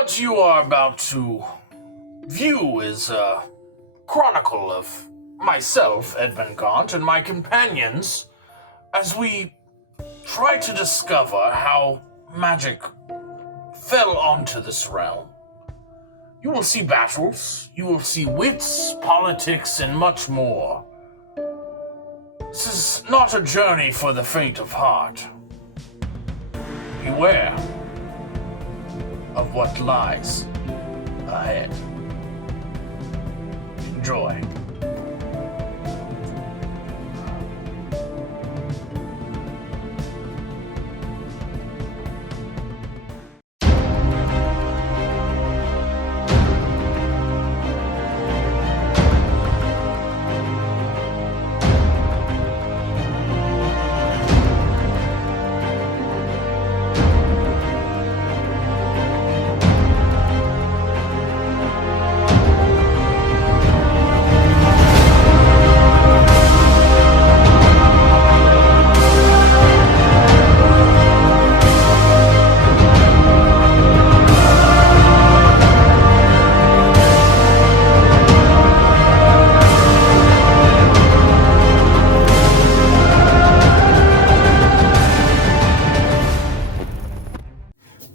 What you are about to view is a chronicle of myself, Edmund Gaunt, and my companions as we try to discover how magic fell onto this realm. You will see battles, you will see wits, politics, and much more. This is not a journey for the faint of heart. Beware of what lies ahead. Enjoy.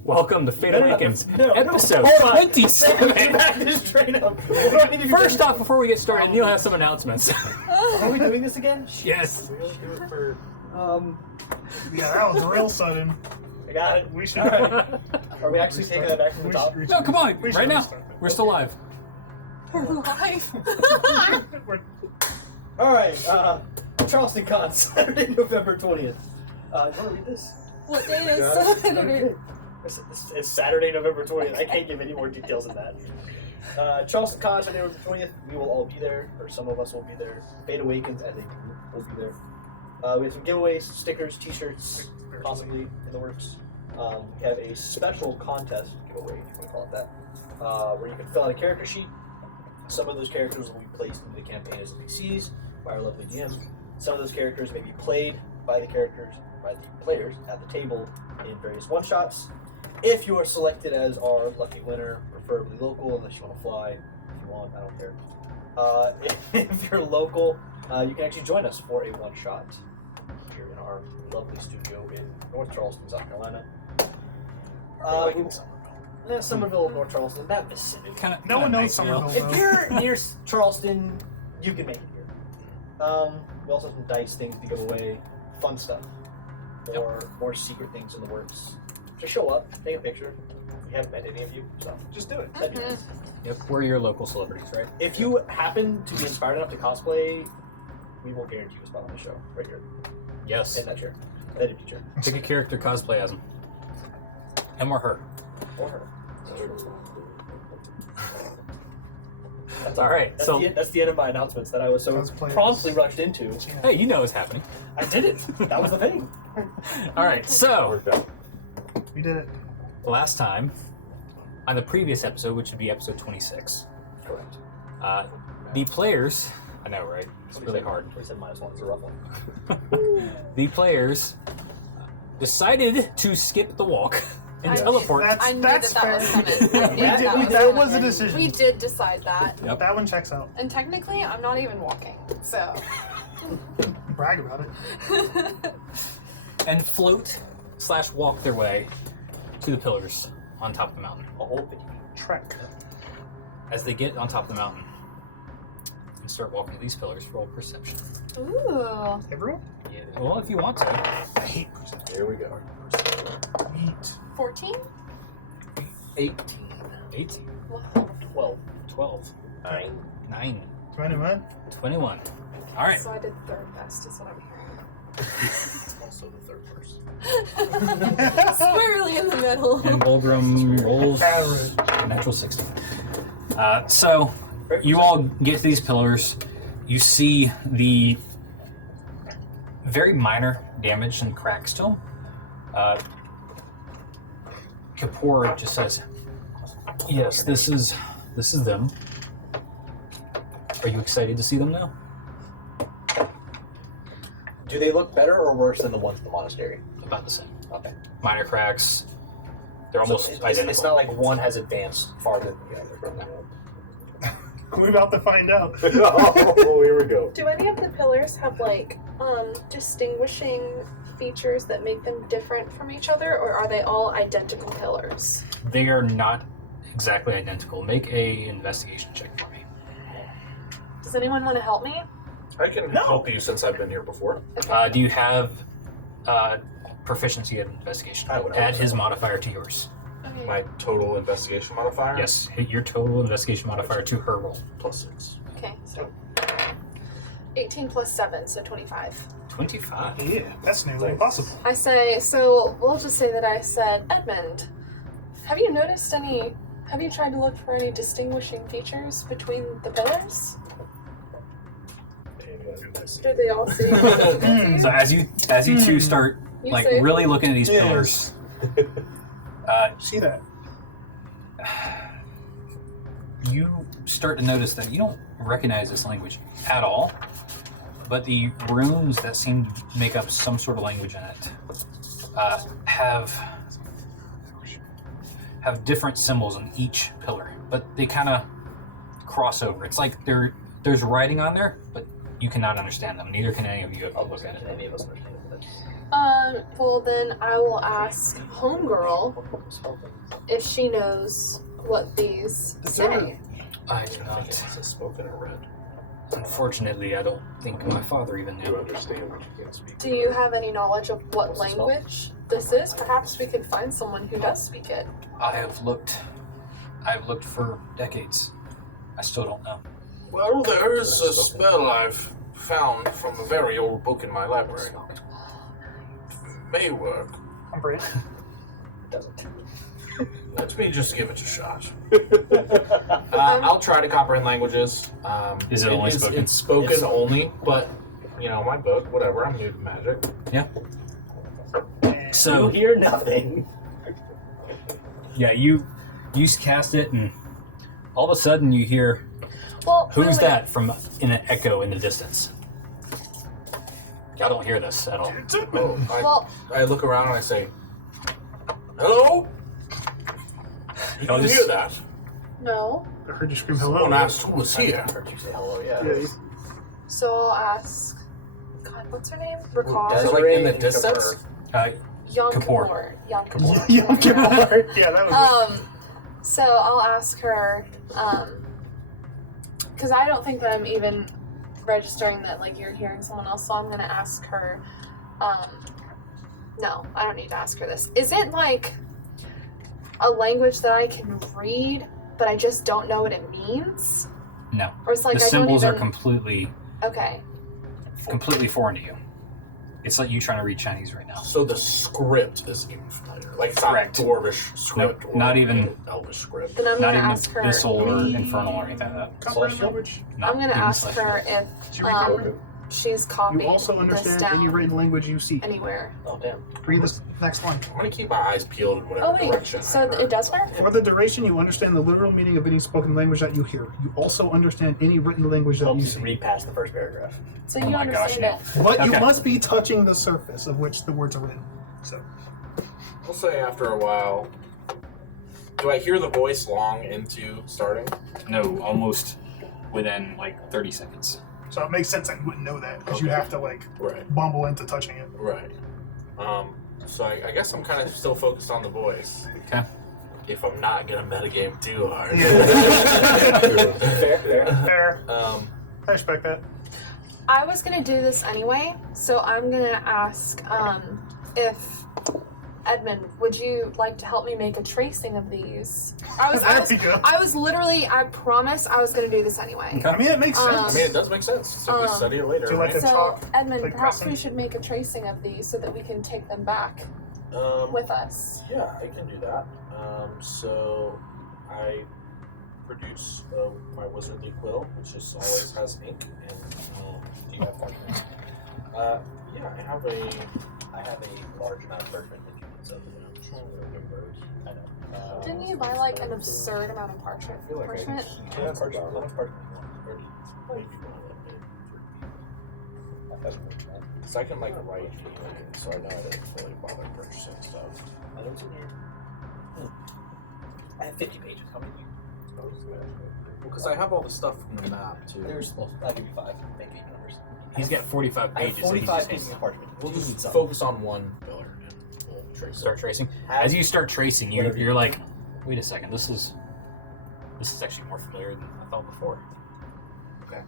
Welcome to Fate Awakens, episode hold on. 27. Back this train up. First off, before we get started, Neil has some announcements. Are we doing this again? Yes. We're gonna do it for, Yeah, that was real sudden. I got it. We should. Alright. Are we actually taking that back from the top? No, come on, right now. We're still live. We're live. Alright, Charleston Con, Saturday, November 20th. You want to read this? What day is Yeah. Saturday? It's Saturday, November 20th. I can't give any more details than that. Charleston Con, Saturday, November 20th. We will all be there, or some of us will be there. Fate Awakens as a group will be there. We have some giveaways, stickers, t-shirts, possibly in the works. We have a special contest giveaway, if you want to call it that, where you can fill out a character sheet. Some of those characters will be placed into the campaign as NPCs by our lovely DM. Some of those characters may be played by the players at the table in various one-shots. If you are selected as our lucky winner, preferably local, unless you want to fly, if you want, I don't care. If you're local, you can actually join us for a one-shot here in our lovely studio in North Charleston, South Carolina. Somerville, North Charleston, that vicinity. No one knows Somerville. If you're near Charleston, you can make it here. We also have some dice things to give away, fun stuff, or more secret things in the works. Just show up, take a picture. We haven't met any of you, so just do it. That'd be nice. Yep, we're your local celebrities, right? If you happen to be inspired enough to cosplay, we will guarantee you a spot on the show, right here, Yes. in that chair, that empty chair, Pick a character, cosplay as him. Him or her. or her. That's all right. So, That's the end of my announcements that I was so Cosplayers. promptly rushed into. hey, you know what's happening. I did it. That was the thing. All right, so We did it. last time, on the previous episode, which would be episode 26, Correct. the players, I know, right? It's really hard. 27 minus 1 is a rough one. The players decided to skip the walk and I- teleport. I knew That's that fair. was coming. I knew That- that was that coming. was a decision. We did decide that. Yep. That one checks out. And technically, I'm not even walking, so. Brag about it. And float/walk their way to the pillars on top of the mountain. A whole 50 Trek. As they get on top of the mountain and start walking to these pillars, roll perception. Ooh. Everyone? Yeah. Well, if you want to. I hate perception. Here we go. Neat. 14? 18. 18. Wow. 12. 12. 9. 9. 21. 21. All right. So I did third best, is what I'm Also the third person. hearing. Squarely in the middle. And Bulgrim rolls Average. natural 16. So you all get to these pillars. You see the very minor damage and cracks to them. Kapoor just says, "Yes, this is them. Are you excited to see them now?" Do they look better or worse than the ones in the monastery? About the same. Okay. Minor cracks. They're almost identical. It's not like one has advanced farther than the other. We're about to find out. Oh, here we go. Do any of the pillars have like distinguishing features that make them different from each other, or are they all identical pillars? They are not exactly identical. Make a investigation check for me. Does anyone want to help me? I can help you since I've been here before. Okay. Do you have proficiency at investigation? I would hope Add his so. modifier to yours. Okay. My total investigation modifier? Yes, hit your total investigation modifier to her roll. +6. Okay. So 18 plus 7, so 25. 25. Yeah, that's nearly impossible. I say, so we'll just say that I said, Edmund, have you noticed have you tried to look for any distinguishing features between the pillars? Do they all seem So as you two start You like say- really looking at these Yes. pillars, See that? you start to notice that you don't recognize this language at all, but the runes that seem to make up some sort of language in it have different symbols on each pillar, but they kind of cross over. It's like there's writing on there, but you cannot understand them. Neither can any of you look at it. Any of us understand it. well then I will ask Homegirl if she knows what these say. I do not. Is it spoken or read? Unfortunately, I don't think my father even Do you knew. understand what you can't speak? Do you have any knowledge of what language this is? Perhaps we could find someone who does speak it. I've looked for decades. I still don't know. Well, there is a spell I've found from a very old book in my library. May work. I'm brave. Doesn't. Let me just give it a shot. I'll try to comprehend languages. Is it only spoken? It's spoken Yes. only, but, my book, whatever, I'm new to magic. Yeah. You So hear nothing. yeah, you cast it, and all of a sudden you hear, Well, "Who's wait. that?" from in an echo in the distance. Y'all don't hear this at all. Oh, Well, I look around and I say, hello? Did I'll you just- hear that? no. I heard you scream hello. Someone asked who was here. I heard you say hello, yeah. Yeah, So I'll ask. God, what's her name? Is Rakar. it like in the Desiree distance? Yom Kippur. Kippur. Yom Kippur. Yom Kippur. Yeah, that was So I'll ask her, because I don't think that I'm even registering that like you're hearing someone else. So I'm gonna ask her. No, I don't need to ask her this. Is it like a language that I can read, but I just don't know what it means? No, Or it's like the I don't symbols even. are completely foreign to you. It's like you trying to read Chinese right now. So the script is even familiar. Like it's Correct. not Dwarvish script Nope, or not even- Elvish script. Then I'm Not gonna even ask her. abyssal or infernal or anything like that. comprehend language. Not I'm gonna even ask celestial. her if Did you read comprehend? she's copied You also this understand down any written language you see. anywhere. Oh, damn. Read this next one. I'm gonna keep my eyes peeled in whatever Oh wait, direction. so I it does work? For the duration, you understand the literal meaning of any spoken language that you hear. You also understand any written language that Help you you see. read past the first paragraph. So Oh you my gosh, understand it? But you Okay. must be touching the surface of which the words are written. So, I'll say after a while. Do I hear the voice long into starting? No, almost within like 30 seconds. so it makes sense that you wouldn't know that because you Okay. have to like Right. bumble into touching it. Right. So I guess I'm kind of still focused on the voice. Okay. If I'm not gonna metagame too hard. Fair, fair. Fair. I respect that. I was gonna do this anyway, so I'm gonna ask if Edmund, would you like to help me make a tracing of these? There we go. I was literally, I promise I was gonna do this anyway. I mean, it makes sense. I mean, it does make sense. So we study it later, Do you like right? to So talk, Edmund, like perhaps pressing? we should make a tracing of these so that we can take them back with us. Yeah, I can do that. So I produce my wizardly quill, which just always has ink. And do you have parchment? Yeah, I have a large amount of parchment that you can sell to them. I know. Didn't you buy like an absurd amount of parchment? I feel like Parchment? I have parchment. How much parchment do you want? 30. How many people want that? 30. Because I can like write, so I know I didn't really bother purchasing stuff. Items in here. I have 50 pages. How many do you? Because I have all the stuff from the map too. I'll give you 5. Make 8 numbers. He's got 45 I have pages. that he's 45 just pieces of parchment. We'll Do you need just some? focus on one pillar and we'll trace. start tracing. Have- As you start tracing, Whatever you're you like, wait a second, this is actually more familiar than I thought before. Okay.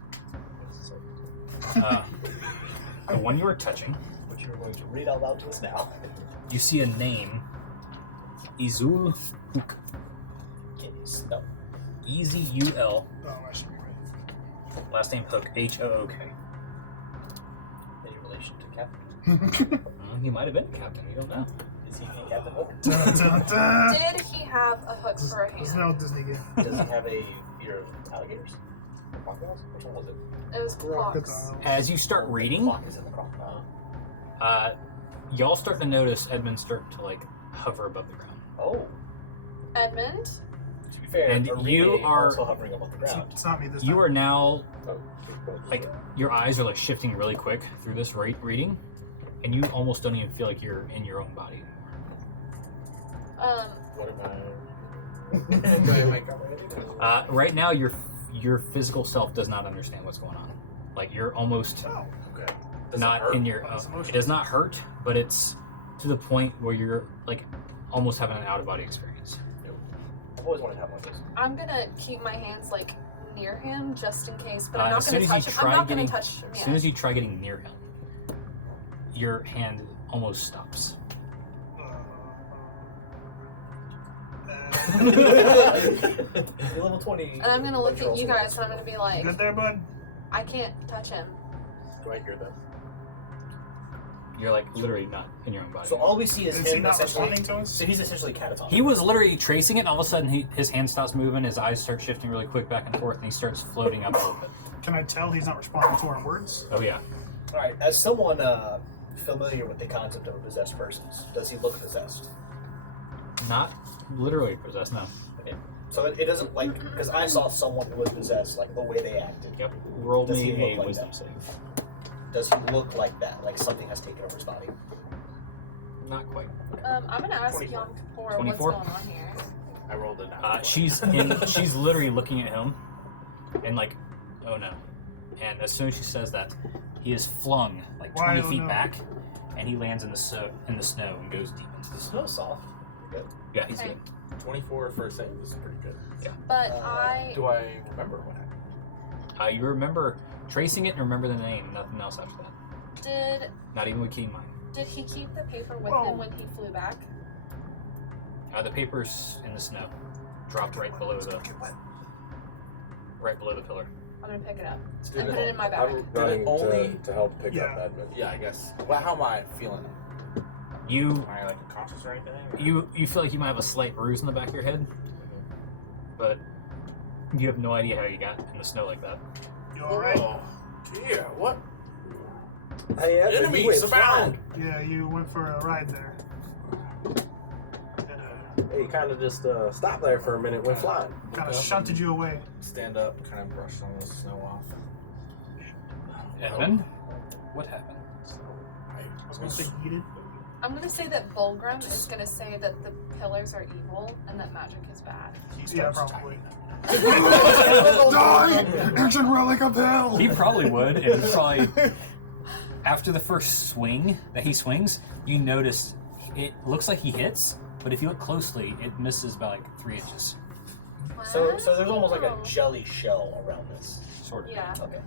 The one you are touching, Which you are going to read out loud to us now. you see a name, Izul Hook. No. E-Z-U-L, Oh, I should be right. last name Hook, H-O-O-K. Any relation to Captain? He might have been a captain, you don't know. Is he the Captain Hook? Dun, dun, dun. Did he have a hook for a There's hand? no Disney game. Does he have a fear of alligators? Crocodiles? Which one was it? It was clocks. Crocodile. As you start reading, Clock is in the crocodile. y'all start to notice Edmund start to like hover above the ground. Oh. Edmund? To be fair, And Arena you are- also hovering above the ground. It's not me this time. You are now Oh, like your eyes are like shifting really quick through this reading, and you almost don't even feel like you're in your own body anymore. what am I? Do I make up Right now, your physical self does not understand what's going on. Like you're almost Okay. Does not it hurt? in your. It does not hurt, but it's to the point where you're like almost having an out of body experience. I've always wanted to have one of those. I'm gonna keep my hands like near him just in case, but I'm As not soon gonna as touch you him. I'm try not gonna getting, touch him as yet. soon as you try getting near him, your hand almost stops. You're level 20. And I'm gonna look at you guys and I'm gonna be You like, good there, bud? I can't touch him. Do I hear them? You're like literally not in your own body. So all we see is Is he him not essentially. responding to us? So he's essentially catatonic. He was literally tracing it, and all of a sudden his hand stops moving, his eyes start shifting really quick back and forth, and he starts floating up a little bit. Can I tell he's not responding to our words? Oh yeah. Alright, as someone familiar with the concept of a possessed person, does he look possessed? Not literally possessed, no. Okay. So it doesn't like, because I saw someone who was possessed, like the way they acted. Yep. Roll Does he me look a like wisdom that? save. Does he look like that? Like something has taken over his body? Not quite. I'm gonna ask 24. Yom Kippur what's 24? going on here. I rolled a natural. She's literally looking at him, and like, oh no. And as soon as she says that, he is flung like 20 Why, oh feet no? back, and he lands in the snow and goes deep into the snow. Snow soft. Good. Yeah, he's Okay. good. 24 for a save. This is pretty good. But Do I remember what happened? You remember tracing it and remember the name. Nothing else after that. Not even with keen mind. did he keep the paper with Whoa. him when he flew back? The paper's in the snow, dropped right below the pillar. I'm gonna pick it up Did and put it in my bag. Did Running it only? to help pick Yeah. up Edmund. Yeah, I guess. Well, how am I feeling? You Am I like unconscious or anything? Or? you feel like you might have a slight bruise in the back of your head, but you have no idea how you got in the snow like that. You alright? Oh, dear. What? Hey, Edmund, you Enemies went abound! Yeah, you went for a ride there. Hey, you kind of just stopped there for a minute, went flying. Kind of Look up shunted and you away. Stand up, kind of brush some of the snow off. Edmund, what happened? I was going to say yeeted. I'm gonna say that Bulgrim is gonna say that the pillars are evil and that magic is bad. Yeah, probably. Die! Ancient relic of hell! He probably would, and probably after the first swing that he swings, you notice it looks like he hits, but if you look closely, it misses by like 3 inches, So there's almost like a jelly shell around this. sort of. Yeah. Okay.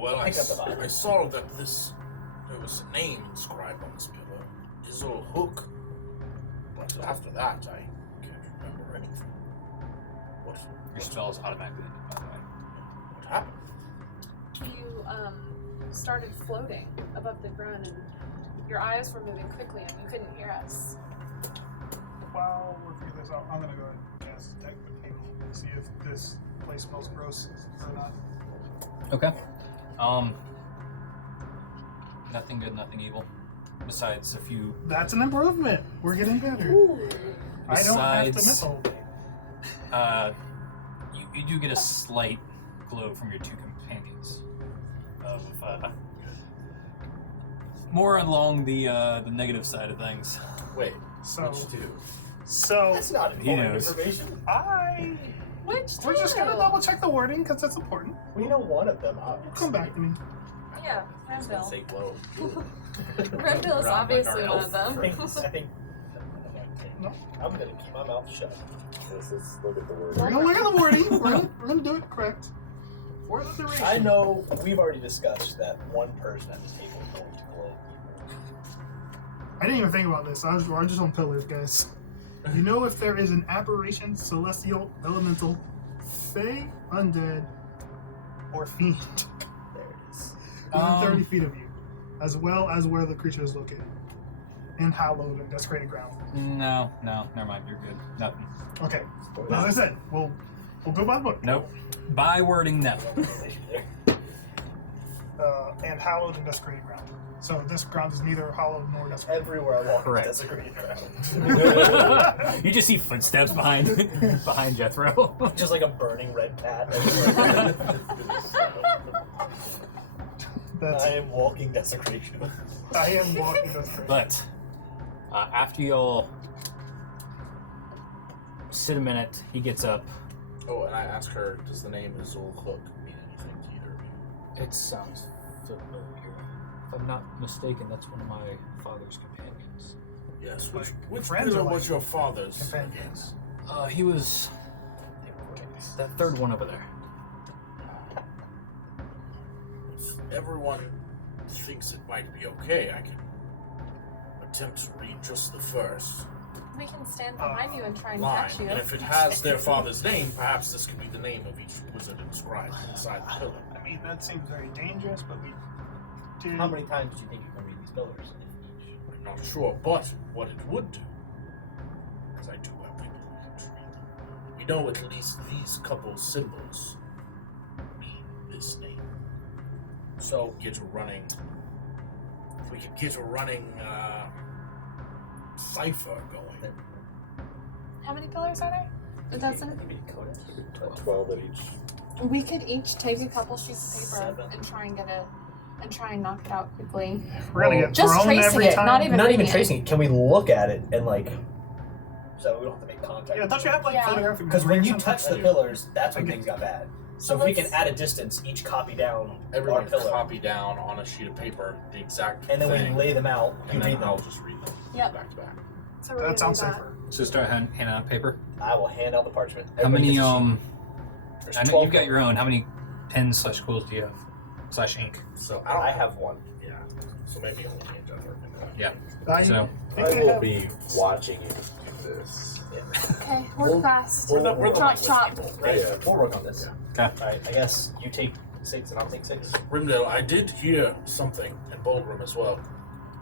Well, I got the vibe. I saw that there was a name inscribed on this pillar, Izzle Hook. But after that, I can't remember anything. Your spell is automatically ended, by the way. What happened? You started floating above the ground and your eyes were moving quickly and you couldn't hear us. While we're figuring this out, I'm going to go ahead and cast Detect with People and see if this place smells gross or not. Okay. Nothing good, nothing evil. Besides a few. That's an improvement. We're getting better. I don't have to Besides- missile. You do get a slight glow from your 2 companions. Of more along the negative side of things. Wait, So, which two? So That's not He important knows. information. we're just gonna double check the wording because that's important. We know one of them, obviously. Come back to me. Yeah, Remville. Say glow. Remville is Around obviously like our one of them. I think. No. I'm gonna keep my mouth shut. Let's look at the word. We're gonna look at the wording. We're gonna do it correct. For the duration. I know we've already discussed that one person at the table is going to play. I didn't even think about this. I was just on pillars, guys. You know if there is an aberration, celestial, elemental, fey, undead, or fiend There it is. within 30 feet of you, as well as where the creature is located, and hallowed and desecrated ground. No, never mind. You're good. Nothing. Okay, as I said, we'll go by the book. Nope. By wording, no. And hallowed and desecrated ground. So this ground is neither hallowed nor desecrated. Everywhere I walk, Correct. it's desecrated ground. You just see footsteps behind Jethro. Just like a burning red cat. That's, I am walking desecration. I am walking desecration. But after y'all sit a minute, he gets up. Oh, and I ask her, does the name Azul Hook mean anything to either of you? It sounds familiar. If I'm not mistaken, that's one of my father's companions. Yes, Like, which friends pillar are like was your father's? companions. He was that third one over there. If everyone thinks it might be okay, I can attempt to read just the first We can stand behind you and try and line. catch you. And if it has their father's name, perhaps this could be the name of each wizard inscribed inside the pillar. I mean, that seems very dangerous, but we did. How many times do you think you can read these pillars? I'm not sure, but what it would do, as I do have people who can read them, we know at least these couple symbols mean this name. So get a running. If we could get a running cipher going. How many pillars are there? A dozen? 12 at each. We could each take a couple sheets of paper 7. and try and knock it out quickly. We're gonna get Just thrown tracing every it, time. not even reading it. tracing it. Can we look at it and like, so we don't have to make contact? Yeah, don't you have like Yeah. photographic Because when memory you or touch the something? pillars, that's when Okay. things got bad. So So if we let's- can, at a distance, each copy down Everyone our pillar, copy down on a sheet of paper the exact and then thing, when you lay them out, you and then read them. I'll just read them Yep. back to back. So we're That gonna sounds do safer. So start handing out paper. I will hand out the parchment. How Everybody many gets a sheet. There's I know 12 you've got your own. How many pens/quills do you have? /ink. So I have one. Yeah. So maybe only me and Jeff are gonna. Yeah. I So think I I will have- be watching you do this. Okay, work fast. We're the Chop, language chop. people. Right? Yeah. We'll work on this. Okay. Alright, I guess you take 6 and I'll take 6. Rimdale, I did hear something, and Ballroom as well.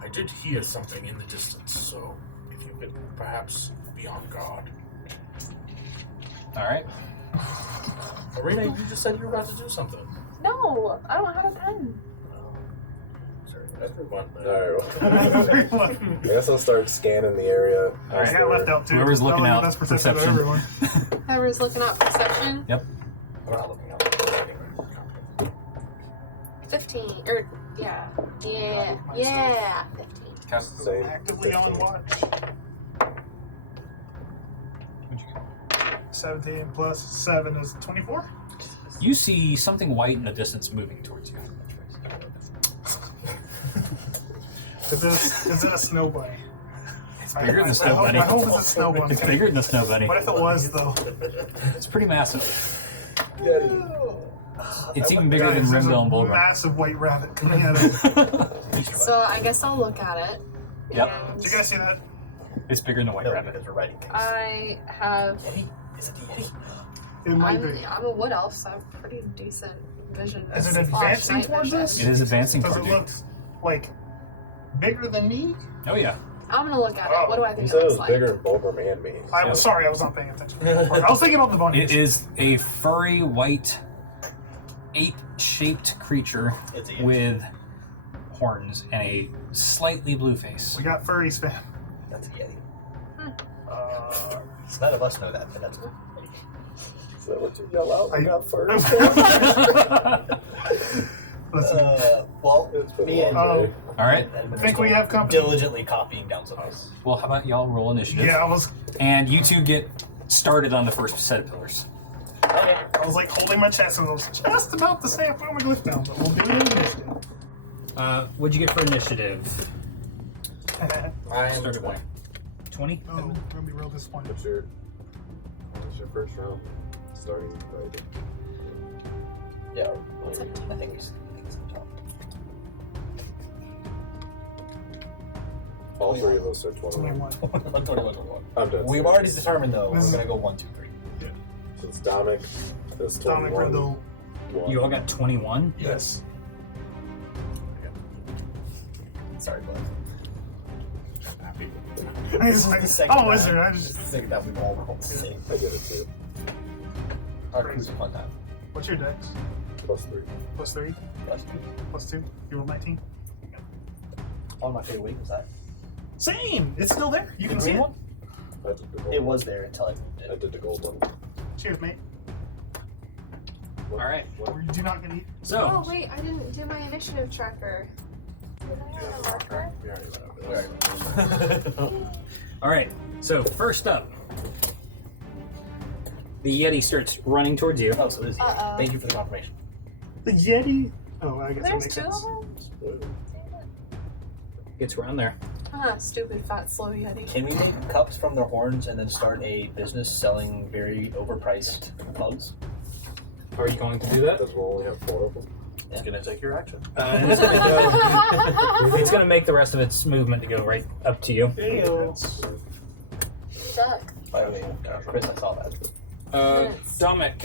I did hear something in the distance, so if you could perhaps be on guard. all right. Marina, you just said you were about to do something. No, I don't have a pen. Sorry, everyone. Alright, I guess I'll start scanning the area. I got left out too. Whoever's looking Probably the out, best perception of perception. everyone. Whoever's looking up perception. We're not looking up. 15. Or, yeah. Yeah. Yeah. 15. Same. Actively on 15. watch. What'd you get? 17 plus 7 is 24. You see something white in the distance moving towards you. Is it a snow bunny? It's bigger than a snow bunny. I hope it's a snow bunny. It's bigger than a snow bunny. What if it was though? It's pretty massive. Yeti. It's even bigger than Guys, there's Rimdale and a Bulgar. massive white rabbit coming at us. So I guess I'll look at it. Yep. And Did you guys see that? It's bigger than a white No, rabbit. because we're writing things. I have. Yeti? Is it the Yeti? It might be. I'm a wood elf, so I have pretty decent vision. Is it slash advancing night towards vision. us? It is advancing Does it towards you. look like bigger than me? Oh yeah. I'm gonna look at it. What do I You think said it it looks was bigger like? than Bulgrim and me. I was sorry, I was not paying attention. I was thinking about the bunnies. It is a furry white ape-shaped creature It's a Yeti. with horns and a slightly blue face. We got furries, fam. That's a Yeti. Uh, None of us know that, but that's Is that what you yell out? I got first. Well, It's been me a and long day. All right. Edmund I think are we still have company. diligently copying down some ice. Well, how about y'all roll initiative? Yeah, I was And you two get started on the first set of pillars. like holding my chest and I was just about to say I put my glyph down, but we'll do it in initiative. What'd you get for initiative? I am Started playing. 20? Oh, I'm gonna be real disappointed. What's your first round? Starting right. Yeah, I think it's top. All three of us are 21. 21. I'm dead. We've already determined though. This We're is- gonna go 1, 2, 3. So it's Dominic. That's 21. Dominic Riddle. One. You all got 21? Yes. Sorry, bud. He's like, Second oh, is time. there? I just. Think that we've all rolled the same. I get it too. Our crew's a fun time. What's your dex? +3. Plus 3? That's good. Plus 2? You rolled 19? On my favorite week was that. Same! It's still there. You can see it. one? I did the gold It one. was there until I moved I it. did the gold one. Cheers, mate. All right. Or you do not get eat. So, Oh wait, I didn't do my initiative tracker. Did I have a marker? We already went over this. all right. So, first up, the Yeti starts running towards you. Oh, so it is. Uh-oh. Thank you for the confirmation. The Yeti? Oh, I guess that There's makes 2 sense. of them? Gets around there. Ah, stupid fat slow Yeti. Can we make cups from their horns and then start a business selling very overpriced mugs? Are you going to do that? Because we'll only have 4 of them. It's gonna take your action. It's going to go. It's going to make the rest of its movement to go right up to you. Duck. By the way, Chris, I saw that. Dominic,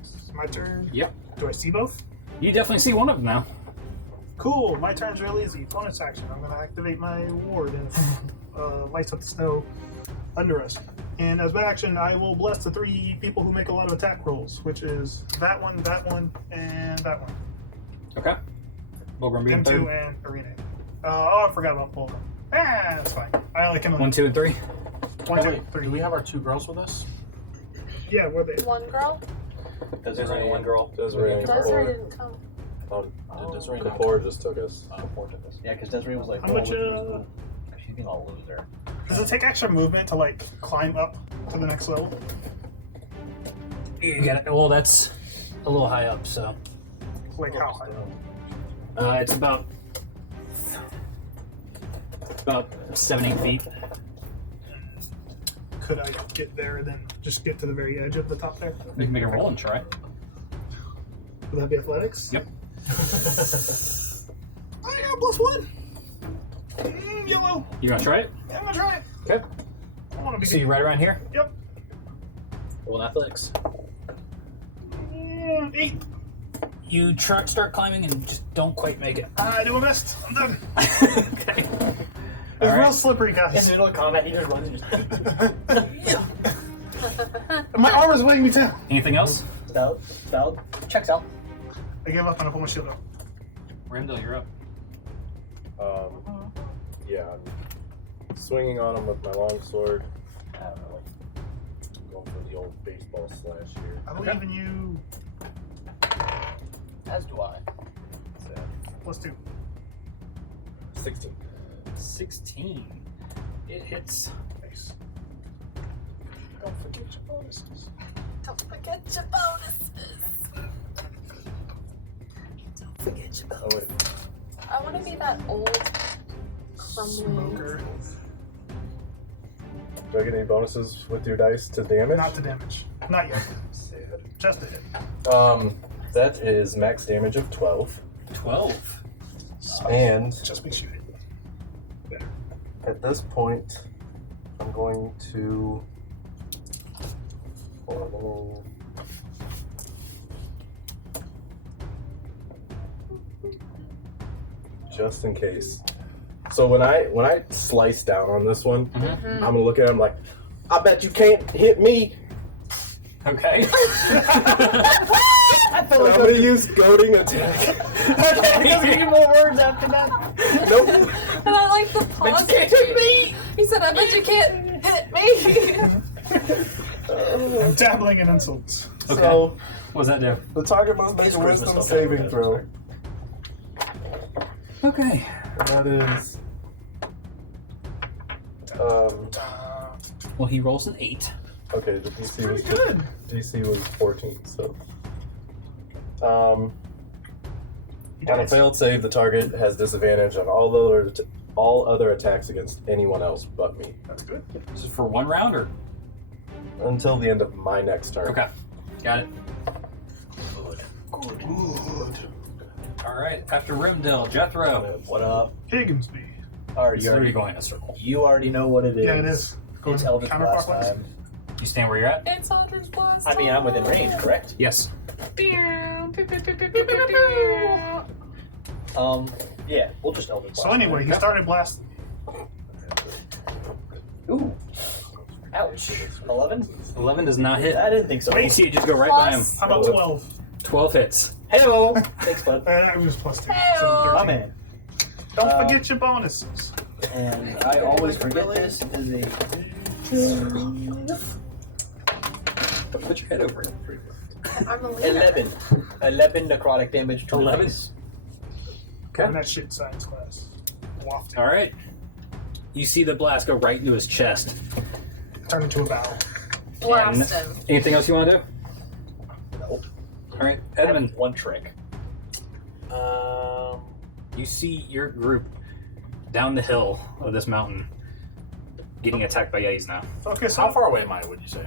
It's my turn. Yep. Do I see both? you definitely see one of them now. Cool. My turn's real easy. Bonus action. I'm going to activate my ward and lights up the snow under us. And as my action, I will bless the 3 people who make a lot of attack rolls, which is that one, and that one. Okay. Bulgrim being M2 third. and Arena. I forgot about Fulgrim. That's fine. I like him. 1, 2, and 3. 1, 2, Wait, 3. do we have our 2 girls with us? Yeah, where they? One girl? There's only one girl. Desiree and Desiree Kapoor. didn't come. Did Desiree not Kapoor just took us. Yeah, because Desiree was like, How much, she's being all loser. Does it take extra movement to like climb up to the next level? You got it. Well, that's a little high up, so Like how high? it's about 7, 8 feet. Could I get there and then just get to the very edge of the top there? You can make a roll and try. Would that be athletics? Yep. I got +1. Yellow. You gonna try it? Yeah, I'm gonna try it. Okay. I want to be. So you're right around here. Yep. Roll an athletics. 8. You start climbing and just don't quite make it. I do my best. I'm done. Okay. It's All real right. slippery, In the guys. middle of combat, he just runs and just. My armor's weighing me down. Anything else? Valid. Checks out. I give up and I pull my shield up. Randall, you're up. Yeah, I'm swinging on him with my longsword. I don't know. Going for the old baseball slash here. I believe in you. As do I. +2. 16. 16. It hits. Nice. Don't forget your bonuses. Don't forget your bonuses. Don't forget your Oh, wait. I want to be that old crumbling. Smoker. Do I get any bonuses with your dice to damage? Not to damage. Not yet. Sad. Just a hit. That is max damage of 12. 12. And Just makes you hit. Better. at this point, I'm going to. Hold on, just in case. So when I slice down on this one, I'm gonna look at him like, I bet you can't hit me. Okay. I'm gonna use goading attack. Any more words after that? Nope. And I like the pause. He said, I bet you can't hit me. I'm dabbling in insults. So What does that do? The target must make a wisdom saving throw. Okay. That is. Well, he rolls an 8. Okay, the DC was Pretty good. DC was 14. So, He on a dies. failed save, the target has disadvantage on all other attacks against anyone else but me That's good. This is for 1 round, or? until the end of my next turn. Okay. Got it. Good. Alright, after Rimdale, Jethro. What up? Higginsby. Alright, It's you literally already, going in a circle. you already know what it is. Yeah, it is. Go It's Eldritch Blast counterclockwise. time. You stand where you're at? It's Eldritch Blast. I mean, I'm within range, correct? Yes. Yeah, we'll just Eldritch Blast. So anyway, he started blasting. Ooh. Ouch. 11? 11 does not hit. I didn't think so. You see it just go right by him. Plus- How about 12? 12 hits. Hello! Thanks, bud. It was plus 2. Hey-o. So My 13. man. Don't forget your bonuses. And I always forget this is a... Put your head over it. I'm a leader. 11. 11 necrotic damage to 11? the face. And that shit in science class. Wafting. Alright. You see the blast go right into his chest. Turn into a barrel. Blast him. Anything else you want to do? Nope. Alright, I have Edmund, one trick. you see your group down the hill of this mountain getting attacked by Yetis now. Okay, so How far away am I, would you say?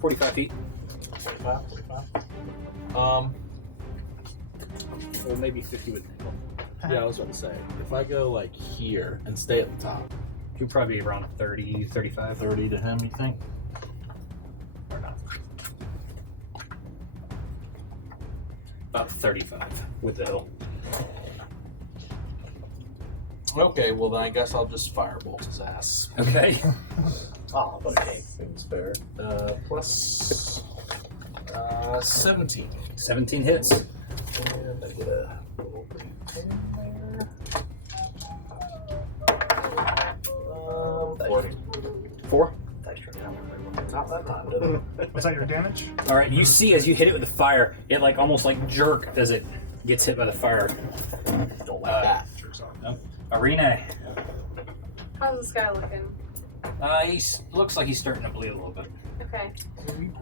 45 feet. 45. Well, maybe 50 with nickel. Yeah, I was about to say, if I go like here and stay at the top, You're probably around 30, 35. 30 to him, you think? Or not? About 35 with the hill. Okay, well then I guess I'll just firebolt his ass. Okay. Oh, okay. Seems fair. Plus 17. 17 hits. And I get a little thing there. 40. 4. Not that time, does it? was that your damage? Alright, you see as you hit it with the fire, it like almost like jerk as it gets hit by the fire. Don't like that. No. Arena. How's this guy looking? He looks like he's starting to bleed a little bit. Okay.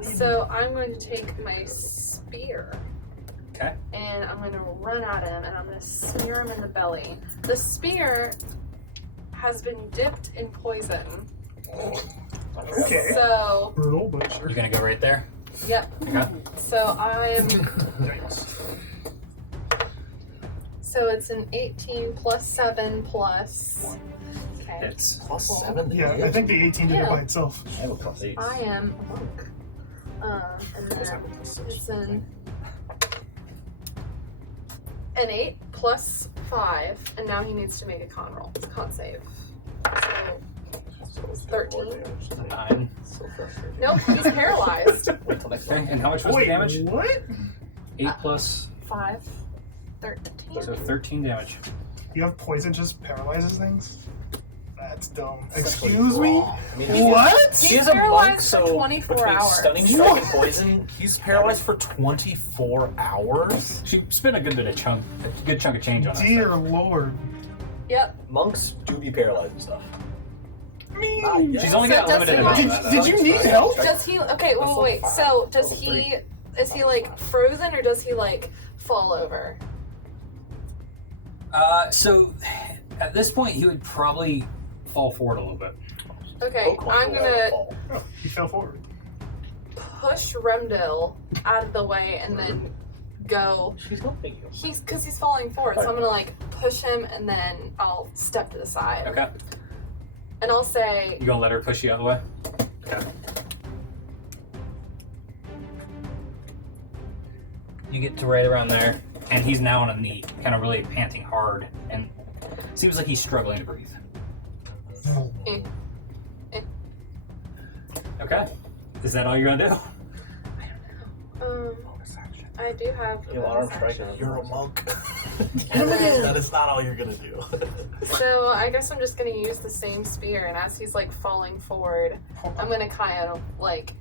So I'm going to take my spear. Okay. And I'm going to run at him and I'm going to smear him in the belly. The spear has been dipped in poison. Okay. So, Brutal, but sure. You're gonna go right there? yep. Okay. So I'm. Yikes. So it's an 18 plus 7 plus. Okay. It's Plus 7? Yeah, I think the 18 did it Yeah. by itself. I have a plus 8. I am a monk. And then it's an 8 plus 5, and now he needs to make a con roll. Con save. So So it's 13. 9. So frustrating. Nope, he's paralyzed. Wait till next Okay, one. and how much was the Wait, damage? what? 8 plus, 5, 13. so 13 damage. You have poison just paralyzes things? That's dumb. Essentially Excuse me? raw. I mean, he's- What? He's He's a monk, paralyzed for so 24 between hours. stunning strike and poison, He's paralyzed for 24 hours? She spent a good bit of chunk, a good chunk of change on that. Dear Lord. Yep. monks do be paralyzed and stuff. She's only So got does limited he amount like- of that. Did you need help? Does he? Okay, wait. So does he? Is he like frozen or does he like fall over? So at this point, he would probably fall forward a little bit. Okay, I'm gonna Oh, he fell forward. push Remdil out of the way and then go. She's helping you. Because he's falling forward, so I'm gonna like push him and then I'll step to the side. Okay. And I'll say, You gonna let her push you out of the way? Okay. You get to right around there, and he's now on a knee, kind of really panting hard, and seems like he's struggling to breathe. Okay. Is that all you're gonna do? I do have. You know, arm strike. You're a monk. That is not all you're gonna do. So I guess I'm just gonna use the same spear, and as he's like falling forward, I'm gonna kind of like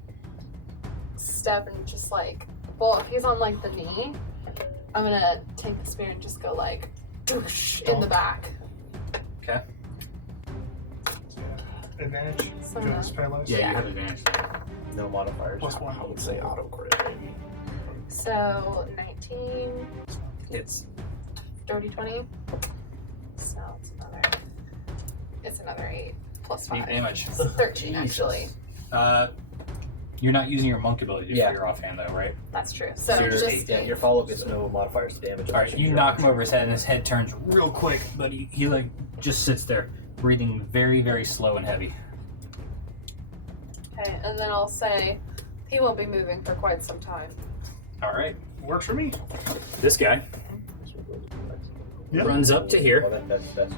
step and just like, well, if he's on like the knee, I'm gonna take the spear and just go like whoosh, in the back. Okay. Advantage. So Because it's paralyzed. Yeah, you have advantage. No modifiers. Plus one. I would say auto crit. Maybe. So 19, It's dirty 20. So it's another 8 plus 5. 8 damage. So 13 actually. You're not using your monk ability Yeah. for your offhand though, right? That's true. So So you're just eight. Yeah, your follow-up gets no modifiers to damage. Alright, you knock him over his head and his head turns real quick, but he like just sits there, breathing very, very slow and heavy. okay, and then I'll say he won't be moving for quite some time. Alright. Works for me. This guy Yeah. runs up to here, Well, that's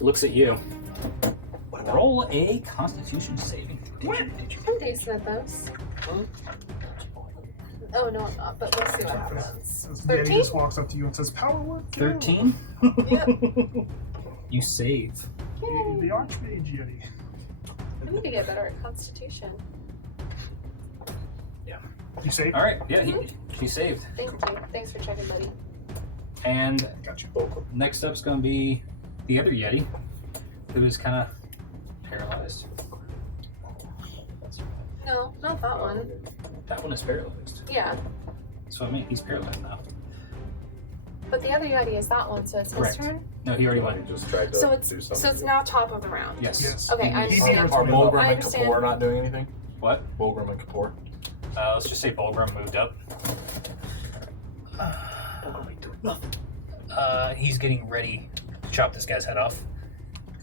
looks at you. Roll a constitution saving. I'm decent at those. Oh no, I'm not. But let's see what happens. As Yeti 13? just walks up to you and says, "Power work." 13. Yep. You save. Yay. The Archmage Yeti. I need to get better at Constitution. You say? Alright, yeah, he saved. Thank you. Thanks for checking, buddy. And Got you. next up's gonna be the other Yeti, who is kind of paralyzed. No, not that one. That one is paralyzed. Yeah, So I mean, he's paralyzed now. but the other Yeti is that one, so it's his Correct. turn. No, he already You went. just tried to So it's do something. so it's now top of the round. Yes. Yes. Okay, I He understand. beat Are her Mulgrim I and understand. Kapoor not doing anything? What? Mulgrim and Kapoor. Let's just say Bulgrim moved up. He's getting ready to chop this guy's head off.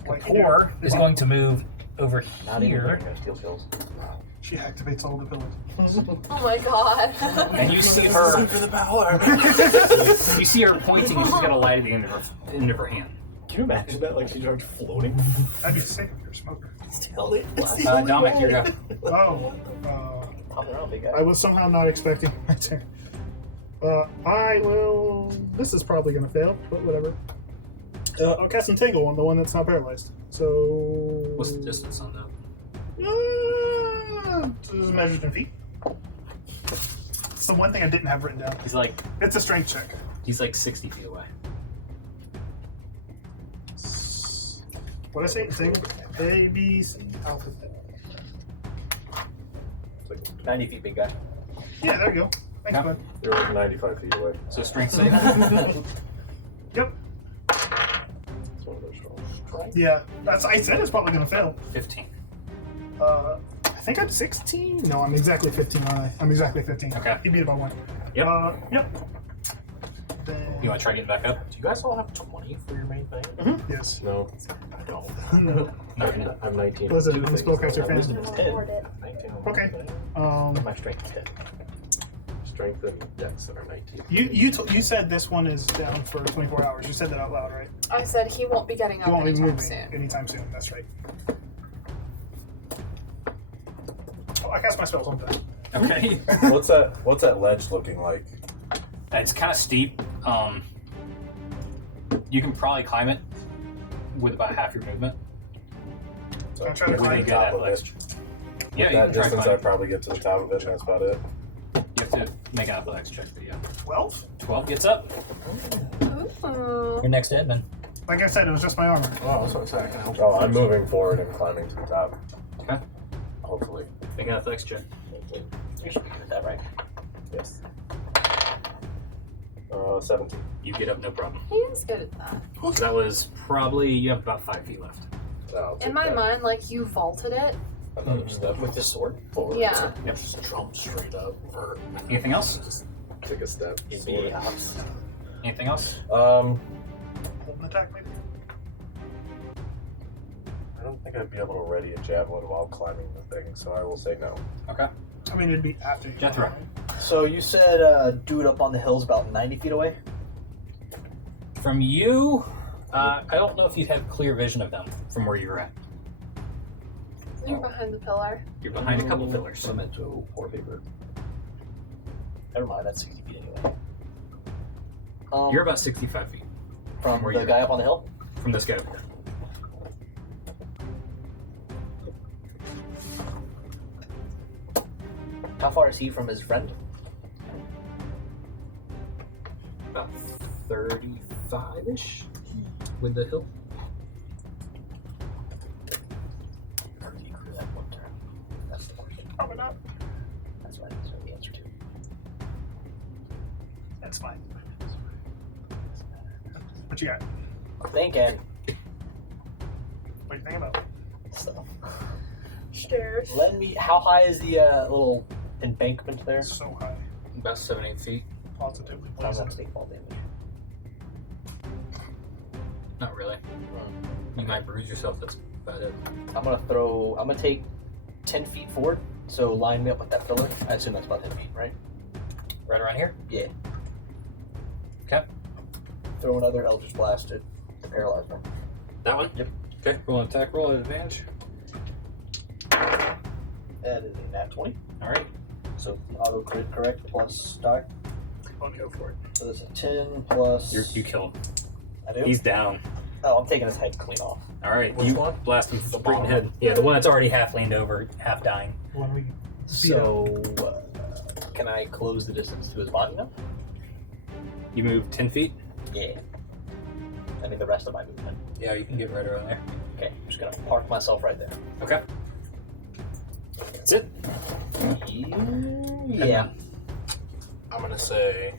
Like Kapoor is going to move over not even here, wearing steel pills. She activates all the pillars. Oh my god. and you see her. for the power. You see her pointing, and she's got a light at the end of her hand. Can you imagine that? Like she starts floating. That'd be sick if you're a smoker. Dominic, you're go. Oh. Pop around, big guy. I was somehow not expecting my turn. I will. This is probably gonna fail, but whatever. I'll cast Entangle on the one that's not paralyzed. So. What's the distance on that? This is measured in feet. It's the one thing I didn't have written down. It's a strength check. He's like 60 feet away. What did I say? Entangle? A, B, C, alphabet. 90 feet, big guy. Yeah, there you go. Thanks, Yeah. bud. You're like 95 feet away. So strength save. Yep. It's one of those strong. Yeah, that's. I said it's probably gonna fail. 15. I think I'm 16. No, I'm exactly 15. Aren't I? I'm exactly 15. Okay. He beat it by 1. Yep. Yep. Then, You want to try getting back up? Do you guys all have 20 for your main thing? yes. No, I don't. No. No, you're not. I'm 19. Was it Two a things. spellcaster fan? Wisdom is 10. 19 on Okay. my thing. My strength is 10. Strength and dex are 19. You said this one is down for 24 hours. You said that out loud, right? I said he won't be getting up You won't be anytime moving soon. anytime soon. That's right. Oh, I cast my spells. I'm done. Okay. What's that ledge looking like? It's kind of steep. You can probably climb it with about half your movement. So I'm trying to With a climb good top of athletics. it. Yeah, you That can try distance, climb. I'd probably get to the top of it, and that's about it. You have to make an athletics check, but yeah. 12? 12 gets up. Ooh. You're next to Edmund. Like I said, it was just my armor. Oh, that's what I'm saying. I can help. Oh, I'm moving forward and climbing to the top. Okay. Hopefully. Make an athletics check. You should be good at that, right? Yes. 17. You get up, no problem. He is good at that. That was probably, you have about 5 feet left. I'll take In my that. mind, like you vaulted it. Another step With this sword. forward. Yeah. Yep. Just jump straight up. For... Anything else? Just take a step. NBA hops. Anything else? Hold an attack, maybe. I don't think I'd be able to ready a javelin while climbing the thing, so I will say no. Okay. I mean, it'd be after you. Jethro. So you said dude up on the hill's about 90 feet away? From you, I don't know if you have clear vision of them from where you're at. You're behind the pillar. You're behind a couple pillars. So I meant to poor paper. Never mind, that's 60 feet anyway. You're about 65 feet from where the you're guy at. up on the hill. From this guy over here. How far is he from his friend? About 35-ish with the hill. Or did he crew that one turn? That's the question. Probably not. That's right. That's the answer to. That's fine. What you got? Thinking What do you think about? stuff. Stairs. Let me. How high is the little embankment there? It's so high. About 7-8 feet. Positively I don't pleasant. have to take fall damage. Not really. You might bruise yourself. That's about it. I'm gonna take 10 feet forward. So line me up with that pillar. I assume that's about 10 feet, right? Right around here. Yeah. Okay. Throw another Eldritch Blast to paralyze me. That one. Yep. Okay. Roll an attack. Roll at advantage. That is a nat 20. All right. So auto crit correct plus die. Go for it. So there's a 10 plus. You kill him. I do. He's down. Oh, I'm taking his head clean off. All right. Which you one? blast him The straight in bottom the head. Yeah, the one that's already half leaned over, half dying. When we So can I close the distance to his body now? You move 10 feet. Yeah. I mean the rest of my movement. Yeah, you can get right around there. Okay, I'm just gonna park myself right there. Okay. That's it. Yeah. I'm gonna say,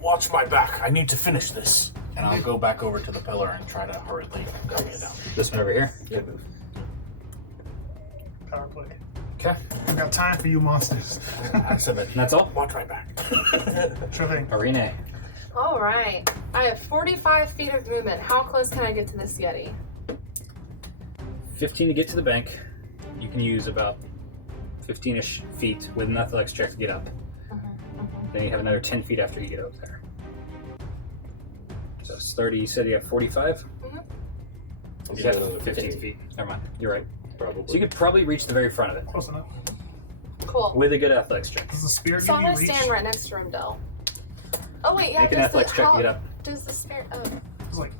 watch my back. I need to finish this. And I'll go back over to the pillar and try to hurriedly gun you down. This one over here. Good move. power play. Okay. We've got time for you monsters. I said that. That's all. Watch my back. Sure thing. Arena. All right. I have 45 feet of movement. How close can I get to this Yeti? 15 to get to the bank. You can use about 15-ish feet with an athletics check to get up. Then you have another 10 feet after you get up there. So it's 30. You said you have 45? You have 15 feet. Never mind. You're right. Probably. So you could probably reach the very front of it Close enough. Cool. with a good athletics check. Does the spear So give I'm you gonna reach? stand right next to him, Dell. Oh wait, yeah. Make an does athletics check to get up. Does the spirit? Oh, It's like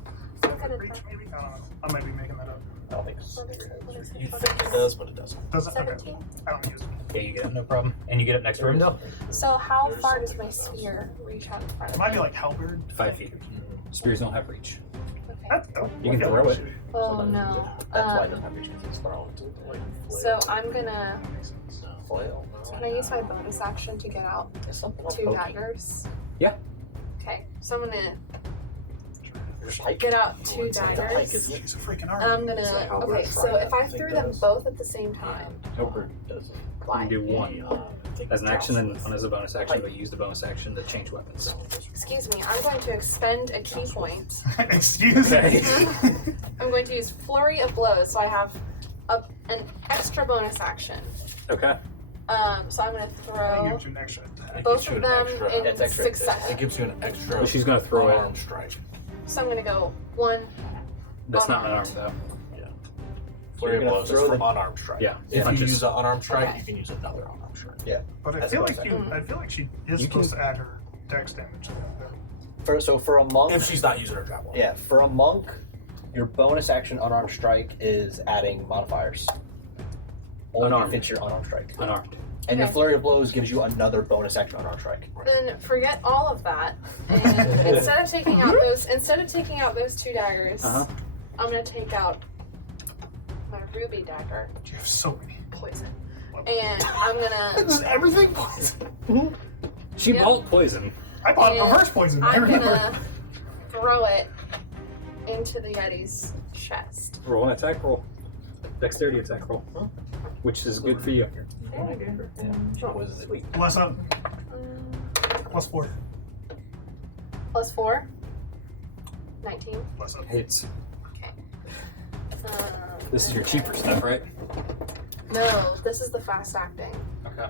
Okay. reach maybe? I don't know. I might be making that up. I don't think so. You think it does, but it doesn't. Does it? Okay. 17. I don't use it. Okay, you get up, no problem. And you get up next to him, Dell? So how far does my spear reach out in front It of might me? be like halberd. 5 feet. Spears don't have reach. Okay. That's dope. You can throw it. Oh no. That's why it doesn't have reach because it's thrown. So I'm gonna. Flail. Can I use my bonus action to get out It's something 2 poking. daggers? Yeah. Okay, so I'm gonna Your pike. get out 2 It's like a pike, daggers. isn't it? She's a freaking And arm. I'm It's like gonna. how Okay, Bird so Friday, if I I think, threw them does. both at the same time, Hilbert doesn't. why? You do one I think as an it's action and also- one as a bonus action, but use the bonus action to change weapons. Excuse me, I'm going to expend a key point. Excuse Okay. me. I'm going to use Flurry of Blows, so I have an extra bonus action. Okay. So I'm going to I think throw gives you an extra attack. It both gives you of an them extra- in That's extra. succession. It gives you an extra. Well, she's gonna throw it. arm strike. So I'm going to go 1. That's not an arm, Unarmed. though. Flurry of gonna blows is throw for the- unarmed strike. Yeah, If punches. you use an unarmed strike, Okay. you can use another unarmed strike. But I That's feel a like bonus you. I feel like she is You supposed to add her dex damage. To that. For a monk. If she's not using her javelin. Yeah, for a monk, your bonus action unarmed strike is adding modifiers. Only Unarmed. if it's your unarmed strike. Unarmed. And your Okay. flurry of blows gives you another bonus action unarmed strike. Then forget all of that. And instead of taking out those 2 daggers, Uh-huh. I'm going to take out my ruby dagger, You have so many. poison. And I'm going to Is everything poison? She Yep. balled poison. I bought And reverse poison. I I'm remember. gonna throw it into the Yeti's chest. Roll an attack roll. Dexterity attack roll. Which is good for you. What is it? Plus up. Um, Plus 4. plus 4. 19. Plus up. Hits. Okay. This is your cheaper stuff, right? No, this is the fast acting. Okay.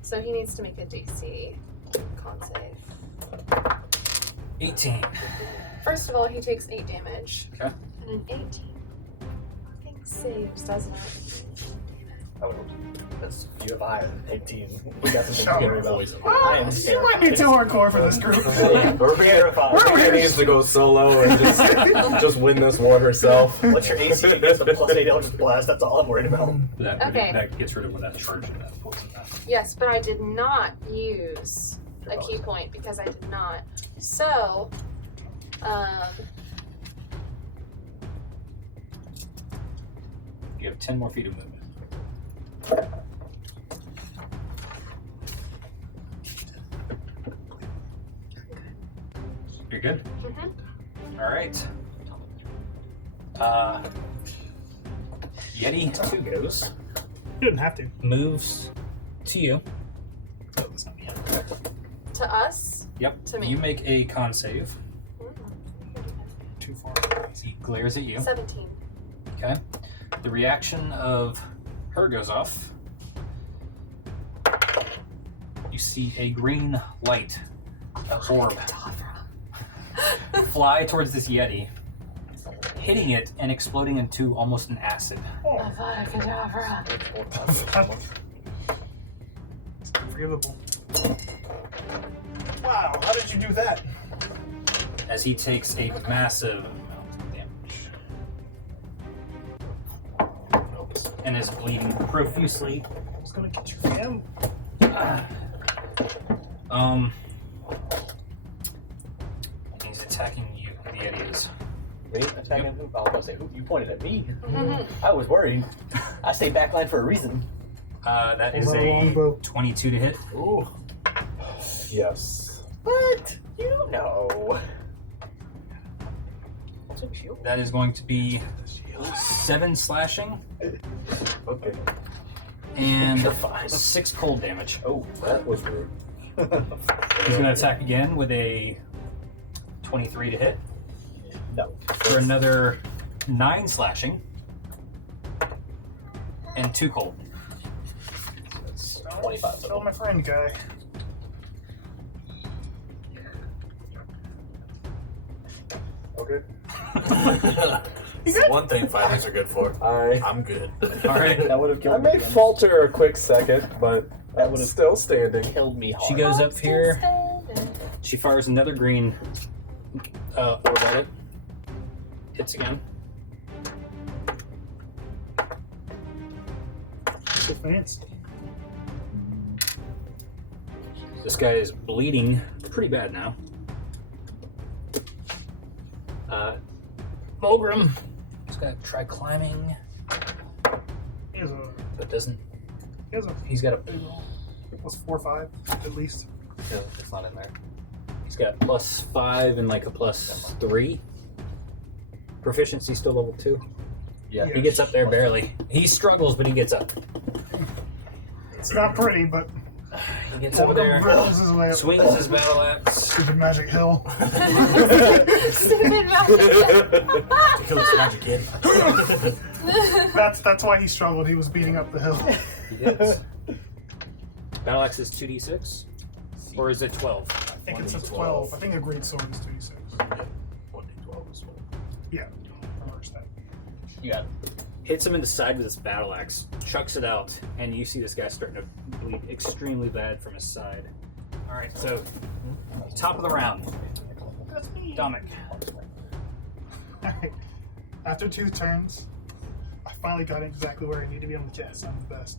So he needs to make a DC con save. 18. First of all, he takes 8 damage. Okay. And an 18 fucking saves, doesn't it? I would hope so. That's you have higher than 18. We got something Shower. scary about. Poison. I am You might be too hardcore for this group. Terrified. Rebecca needs to go solo and just win this war herself. What's your AC against the plus 8 Eldritch Blast? That's all I'm worried about. Okay. That gets rid of that charge and that poison. Yes, but I did not use a key point because I did not. So, You have 10 more feet of movement. You're good? Mhm. All right. Yeti 2 goes, You didn't have to. moves to you. Oh, that's not me. to us. Yep. To me. You make a con save. Too far. He glares at you. 17. Okay. The reaction of her goes off. You see a green light, a orb, fly towards this Yeti, hitting it and exploding into almost an acid. Avada Kedavra. It's unforgivable. Wow, how did you do that? As he takes a massive amount of damage and is bleeding profusely. I was gonna get you, fam. He's attacking you. The Yeti is. Me attacking who? I was gonna say who? You pointed at me. Mhm. I was worried. I stayed backline for a reason. That is Hold on, a longbow. 22 to hit. Ooh. Yes. But you know. Also shield. That is going to be 7 slashing Okay. and You're fine. 6 cold damage. Oh, That was rude. He's going to attack again with a 23 to hit no. for another 9 slashing and 2 cold. That's 25 Kill total. my friend, guy. Okay. It's one thing fighters are good for. I'm good. All right. That would have I killed me. may falter a quick second, but That I'm would've- still standing. Killed me hard. She goes up here. She fires another green orb at it. Hits again. So fancy. This guy is bleeding pretty bad now. Mulgrim. He's gonna try climbing, He has a. but doesn't. He has a. He's got a. Plus 4 or 5 at least. No, it's not in there. He's got +5 and like a +3. Proficiency still level 2. Yeah. He gets up there barely. He struggles, but he gets up. It's not pretty, but He gets over there, Rattles his way up. swings his battle axe. Stupid magic hill. Stupid magic. Kill this magic kid. That's why he struggled. He was beating up the hill. He hits. Battle axe is 2d6, or is it 12? I think it's a 12. I think a great sword is 2d6. 1d12 as well. Yeah, reverse that. You got it. Hits him in the side with his battle axe, chucks it out, and you see this guy starting to bleed extremely bad from his side. All right, so top of the round, That's me. Dominic. Alright. After 2 turns, I finally got it exactly where I need to be on the chest. I'm the best.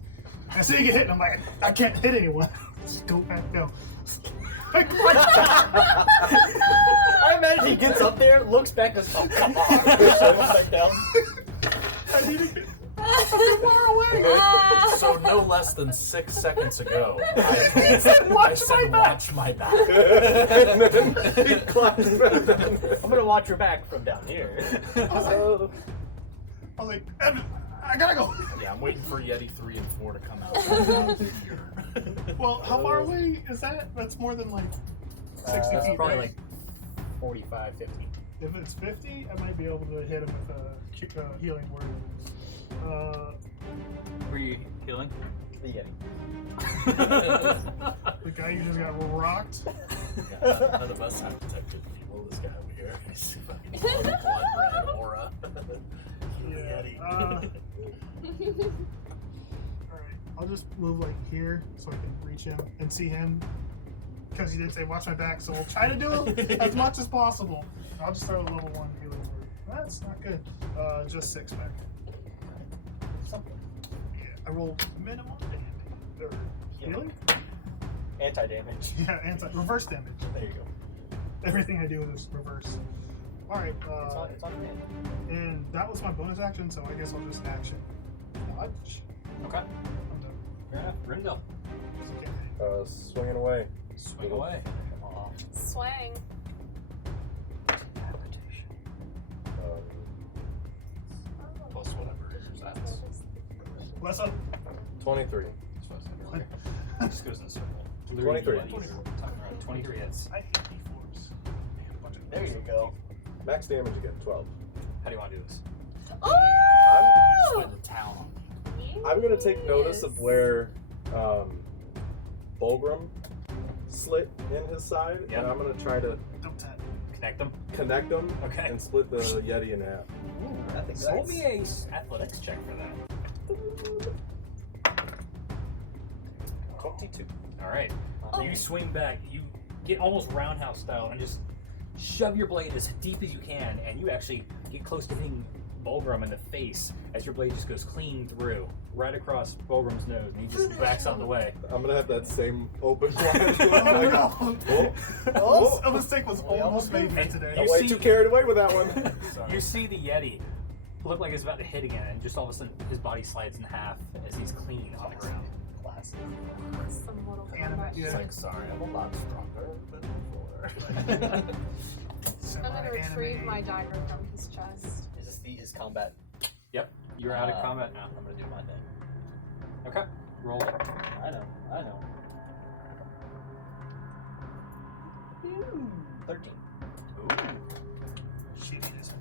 I see you get hit, and I'm like, I can't hit anyone. Just go back, go. I imagine he gets up there, looks back, and goes, oh, come on. Goes back down. I need to get far away. So no less than 6 seconds ago, He said, watch my back. watch my back. And then he climbs back down. I'm gonna watch your back from down here. I was like, Evan, I gotta go. Yeah, I'm waiting for Yeti 3 and 4 to come out. Here. Well, how far away is that? That's more than like 60 That's feet, probably right? like 45, 50. If it's 50, I might be able to hit him with a healing word. Were you healing? The Yeti. The guy you just got rocked. Yeah, none of us have protected people. This guy over here, he's fucking blood red aura. Yeah. Yeti. Alright. I'll just move like here so I can reach him and see him. Because he did say watch my back, so we'll try to do as much as possible. I'll just start with level 1 healing word. That's not good. Just 6 back. Yeah, I rolled minimum damage. Or healing? Anti-damage. Yeah, reverse damage. There you go. Everything I do is reverse. Alright, It's on me. and that was my bonus action, so I guess I'll just action. Dodge. Okay. I'm done. Fair enough. Rindel. It's okay. Swinging away. Swing away. Swang. Plus whatever. That's What's up? 23. Just goes in a circle. 23. 23 hits. I hate D4s. There you go. Max damage again, 12. How do you want to do this? Oh! went to town. I'm gonna take notice of where Bulgrim slit in his side, Yep. and I'm gonna try to Don't tap. Connect them. connect them Okay. and split the Yeti in half. I think Roll me a athletics check for that. 22. All right. Oh. You swing back. You get almost roundhouse style and just shove your blade as deep as you can, and you actually get close to hitting Bulgrim in the face as your blade just goes clean through, right across Bulgrim's nose, and he just backs out the way. I'm gonna have that same open line. Oh, no. Oh, A mistake was almost made here today. You I'm way see- too carried away with that one. You see the Yeti look like he's about to hit again, and just all of a sudden his body slides in half as he's clean on the ground. Classic. Some little Anime, combat. yeah. It's like, sorry, I'm a lot stronger than before. I'm gonna retrieve my dagger from his chest. Is combat? Yep, you're out of combat now. I'm gonna do my thing. Okay, roll it. I know. 13. Ooh. Shittiness.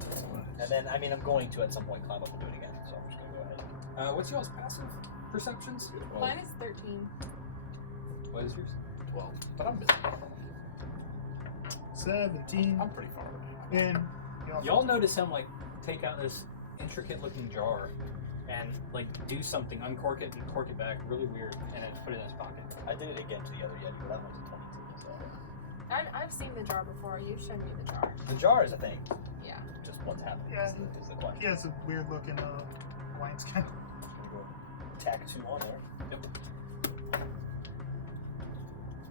And then, I mean, I'm going to at some point climb up and do it again, so I'm just gonna go ahead. What's y'all's passive perceptions? Mine is 13. What is yours? 12. But I'm busy. 17. I'm pretty far away. And Y'all notice him like take out this intricate looking jar and like do something, uncork it and cork it back, really weird, and then put it in his pocket. I did it again to the other Yeti, but that one's a 22, so. I've seen the jar before. You've shown me the jar. The jar is a thing. Yeah. Just what's happening Yeah. is the question. yeah, it's a weird looking wine skin. Tack 2 on there. Yep.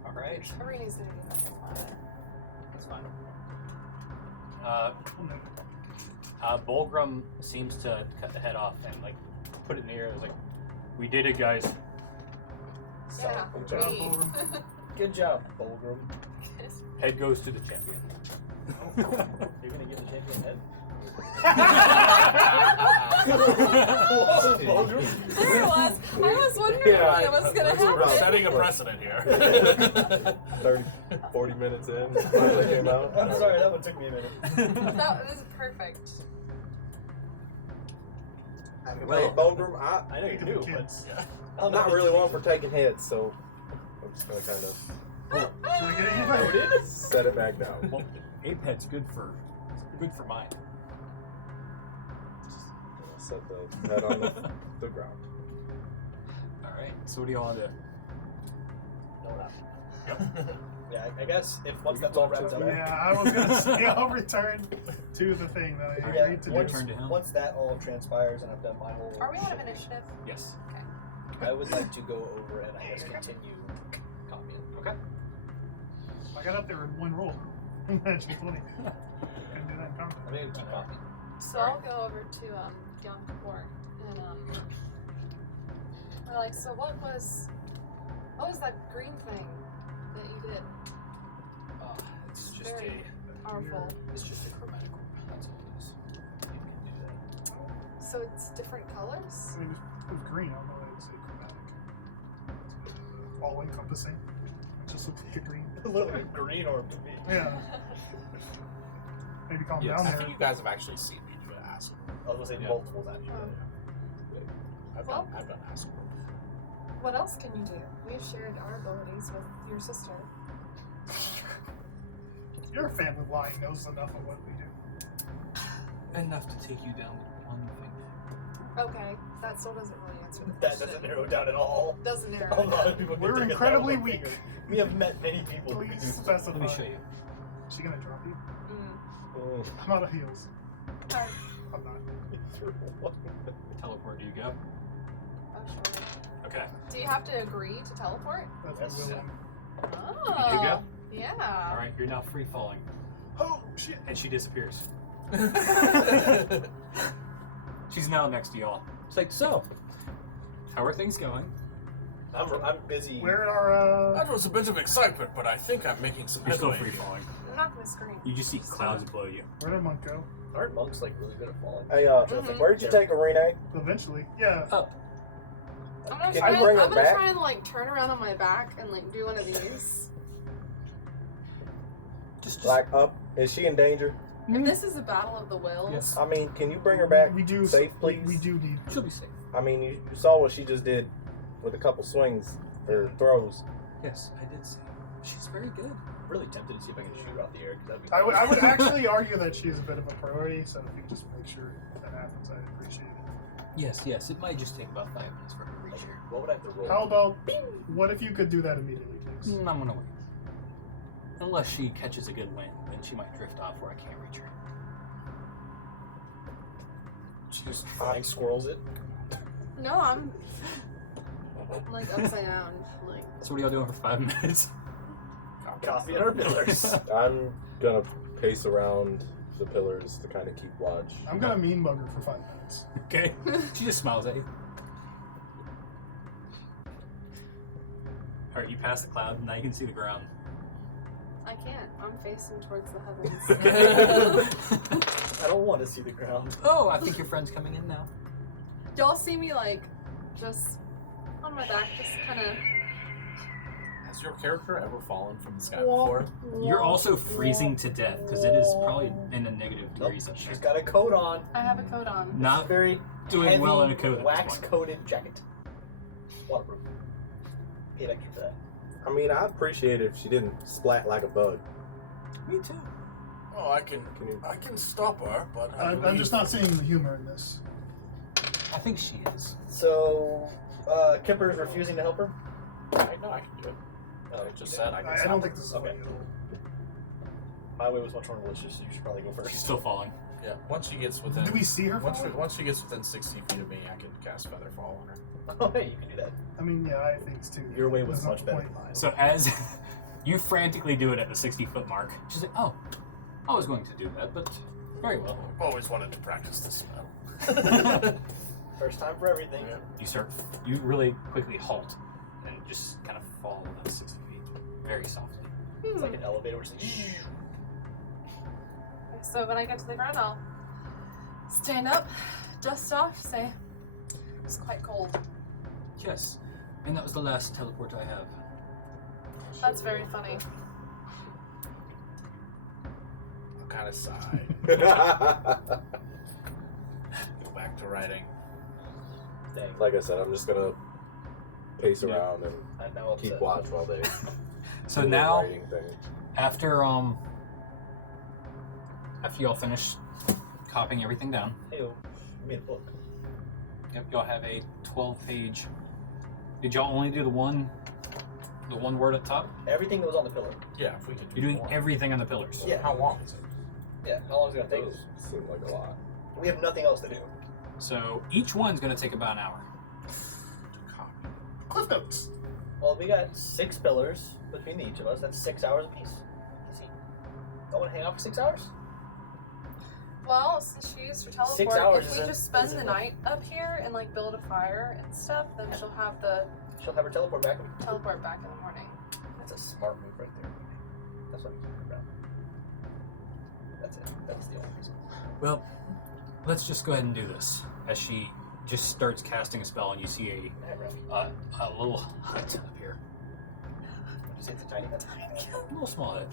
All right, Arena's gonna do that. that's fine. Bulgrim seems to cut the head off and like put it in the air. It's like, we did it, guys. Yeah. Good job, me. Bulgrim. Good job, Bulgrim. Head goes to the champion. You're gonna give the champion head? There it was. I was wondering Yeah. when it was gonna We're We're happen. setting a precedent here. 30, 40 minutes in, finally came out. I'm sorry, that one took me a minute. That was perfect. Well, Bulgrim, I know you Think of do, the but kids. I'm not really one for taking hits, so I'm just gonna kind of Should I get it? set it back down. Well, ape head's good for mine. Set the head on the ground. All right. So what do y'all want to do? Yeah, I guess if once that's all wrapped up. Yeah, I was gonna say I'll return to the thing that I Yeah, agreed to do. once, Return to him. once that all transpires and I've done my whole. Are we out of shit, initiative? Yes. I would like to go over and I guess continue copying. Okay. I got up there in one roll. Magic 20. Couldn't do that in combat. I'm gonna keep copying. So I'll go over to Yom Kippur and we're like, so what was that green thing that you did? It's just Very powerful. It's just a chromatic orb. That's all it is. You can do that. So it's different colors? It was green. I don't know why it was chromatic. It's all encompassing. It just looks like a green. A little bit green orb to me. Yeah. Maybe calm Yes. down I there. think you guys have actually seen me do an acid. I was gonna say Yeah. multiple times. I've Well- done acid. What else can you do? We've shared our abilities with your sister. Your family line knows enough of what we do. Enough to take you down with one finger. Okay, that still doesn't really answer the That question. doesn't narrow it down at all. Doesn't narrow A it lot down. of people can We're take it incredibly down with weak. fingers. We have met many people who can Please do specify. Let me show you. She gonna drop you? Mm. I'm out of heals. Okay. I'm not. Teleport, do you go? Oh, sure. Okay. Do you have to agree to teleport? That's Yes. willing. Oh. You go? Yeah. Alright, you're now free falling. Oh shit! And she disappears. She's now next to y'all. It's like, so, how are things going? I'm busy. Where are That was a bit of excitement, but I think I'm making some You're still headway. free falling. I'm not gonna scream. You just see clouds below you. where did Monk go? Aren't monks like really good at falling? Hey, Mhm. where did you take Arena? Eventually, yeah. Up. I'm gonna Can try. you bring her I'm gonna back? try and like turn around on my back and like do one of these. Just Like up? Is she in danger? If this is a battle of the wills. Yes. I mean, can you bring her back We do safe, please? We do need. she'll be safe. I mean, you saw what she just did with a couple swings or throws. Yes, I did see. She's very good. I'm really tempted to see if I can shoot her out the air. 'Cause that'd be I would actually argue that she is a bit of a priority. So if you could just make sure that happens, I'd appreciate it. Yes, it might just take about 5 minutes for her to reach here. What would I have to roll? How about? What if you could do that immediately, please? I'm gonna wait. Unless she catches a good wind, then she might drift off where I can't reach her. She just flying squirrels it. No, I'm like upside down. Like So what are y'all doing for 5 minutes? Coffee on our pillars. I'm gonna pace around the pillars to kind of keep watch. I'm gonna mean bug her for 5 minutes. Okay. She just smiles at you. Alright, you pass the cloud, now you can see the ground. I can't. I'm facing towards the heavens. I don't want to see the ground. Oh, I think your friend's coming in now. Y'all see me like just on my back, just kind of. Has your character ever fallen from the sky before? You're also freezing to death because it is probably in a negative Nope, degrees up there. she's got a coat on. I have a coat on. Not Very doing heavy, well in a coat at this wax point. coated jacket. Waterproof. Paid extra for that. I mean, I appreciate it if she didn't splat like a bug. Me too. Oh, I can you- stop her, but I'm just not seeing the humor in this. I think she is. So, Kipper's refusing to help her. I know I can do it. Oh, I just said I can I stop don't her. think this is Okay. funny at all. My way was much more malicious, so you should probably go first. She's still falling. Yeah, once she gets within. Do we see her? Once, fall? once she gets within 60 feet of me, I can cast Featherfall on her. Oh, hey, you can do that. I mean, yeah, I think so too. Your way was That's not much the better point. than mine. So as you frantically do it at the 60-foot mark, she's like, oh, I was going to do that, but very well. I've always wanted to practice this spell. First time for everything. You really quickly halt and just kind of fall about 60 feet very softly. It's like an elevator, which is So when I get to the ground, I'll stand up, dust off, say, it's quite cold. Yes, and that was the last teleport I have. That's very funny. I'll kind of sigh. Go back to writing. dang. Like I said, I'm just gonna pace Yeah. around and I'm now upset. keep watch while they So do the now, writing thing. after y'all finish copying everything down, Hey, you made a book. yep, y'all have a 12-page. Did y'all only do the one word at the top? Everything that was on the pillar. Yeah, if we could do You're doing more. everything on the pillars. Yeah. How long is it? Yeah, how long is it gonna take Those us? seem like a lot. We have nothing else to do. So each one's going to take about an hour. To copy. Cliff notes. Well, we got 6 pillars between each of us. That's 6 hours apiece. Easy. I want to hang out for 6 hours? Well, since she used her teleport, 6 hours if we isn't- just spend isn't the enough. night up here and like build a fire and stuff, then she'll have the She'll have her teleport back. teleport back in the morning. That's a smart move right there. That's what I'm talking about. That's it. That's the only reason. Well, let's just go ahead and do this. As she just starts casting a spell, and you see Yeah, right. a little hut up here. Did you say it's a tiny hut? A little small hut.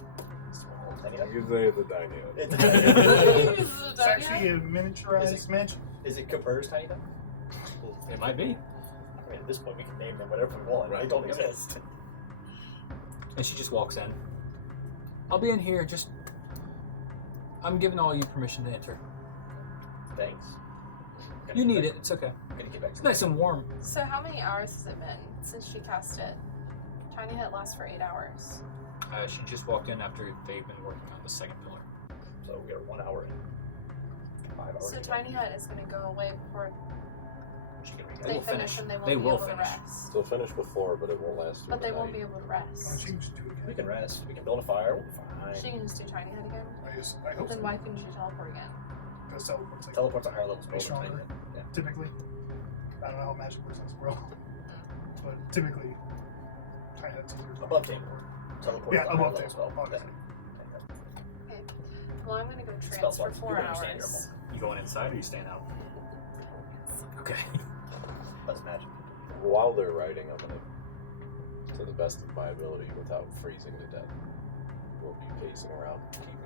Small, tiny hut? You say it's a tiny hut. It's a tiny hut. It's actually a miniaturized mansion. Is it Kipper's tiny hut? It might be. I mean, at this point, we can name them whatever we want. They Right. don't exist. And she just walks in. I'll be in here, just... I'm giving all you permission to enter. Thanks. You need it. It's okay. I'm gonna get back to It's nice and warm. So how many hours has it been since she cast it? Tiny hut lasts for 8 hours. She just walked in after they've been working on the second pillar. So we are 1 hour in. 5 hours. So in. tiny hut is going to go away before She can read they will finish, finish. and they won't They be will able finish. to rest. They'll finish before, but it won't last through But the they won't night. be able to Oh, rest. she can just do it We again. can rest. We can build a fire. We'll be fine. She can just do tiny hut again. I hope Then so. why couldn't she teleport again? Because teleport's like Teleport's a higher level spell. Be stronger. than Tiny Hut. Yeah. typically. I don't know how magic works in this world, but typically, tiny hut's easier to Above table. Teleport. Yeah, is a higher above level table, spell obviously. Okay. Well, I'm going to go Spell trance for slots. 4 You understand your hours. You going inside or you staying out? Okay. That's magic. While they're riding, I'm gonna, to the best of my ability, without freezing to death, we'll be pacing around, keeping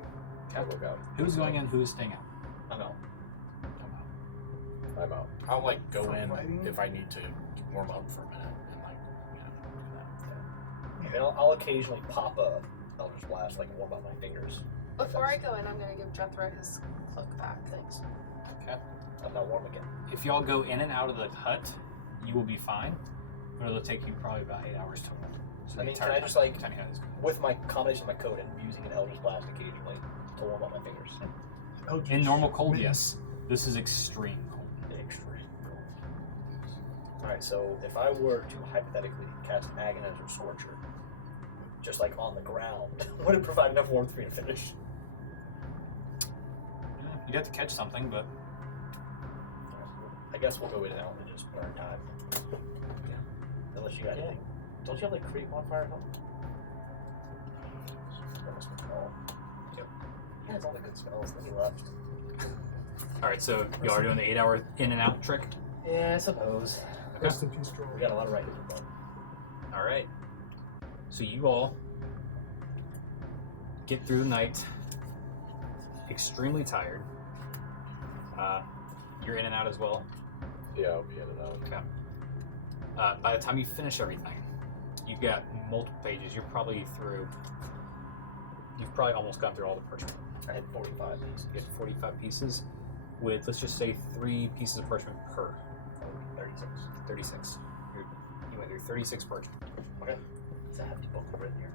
a lookout. Who's going in? Who's staying out? I'm out. I'm out. I'll like go For in fighting? if I need to warm up for a minute and like do that. And I'll occasionally pop a Elder's Blast, like warm up my fingers. Before I go in, I'm going to give Jethro his cloak back. Thanks. Okay. I'm not warm again. If y'all go in and out of the hut, you will be fine. But it'll take you probably about 8 hours total. So I the mean, entire can I time- just, like- tiny hut is good. With my combination of my coat and using an Elder's Blast occasionally to warm up my fingers. In normal cold, Mittens. yes. This is extreme cold. Extreme. Alright, so if I were to hypothetically cast Agonize or Scorcher, just like on the ground, would it provide enough warmth for me to finish? Yeah, you'd have to catch something, but I guess we'll go in and out and just burn time. Unless you got anything. Don't you have like create bonfire or something? That must be all. Yep. He has all the good spells that he left. alright, so y'all are doing the 8 hour in and out trick. Yeah, I suppose. Rest in peace, Troll. We got a lot of writing to do. Alright. So you all get through the night extremely tired. You're in and out as well. Yeah, I'll be in and out. Okay. By the time you finish everything, you've got multiple pages. You've probably almost gone through all the parchment. I had 45 pieces. You get 45 pieces with, let's just say, 3 pieces of parchment per. 36. 36. You went through 36 parchment. Okay. It's a hefty book I've written here.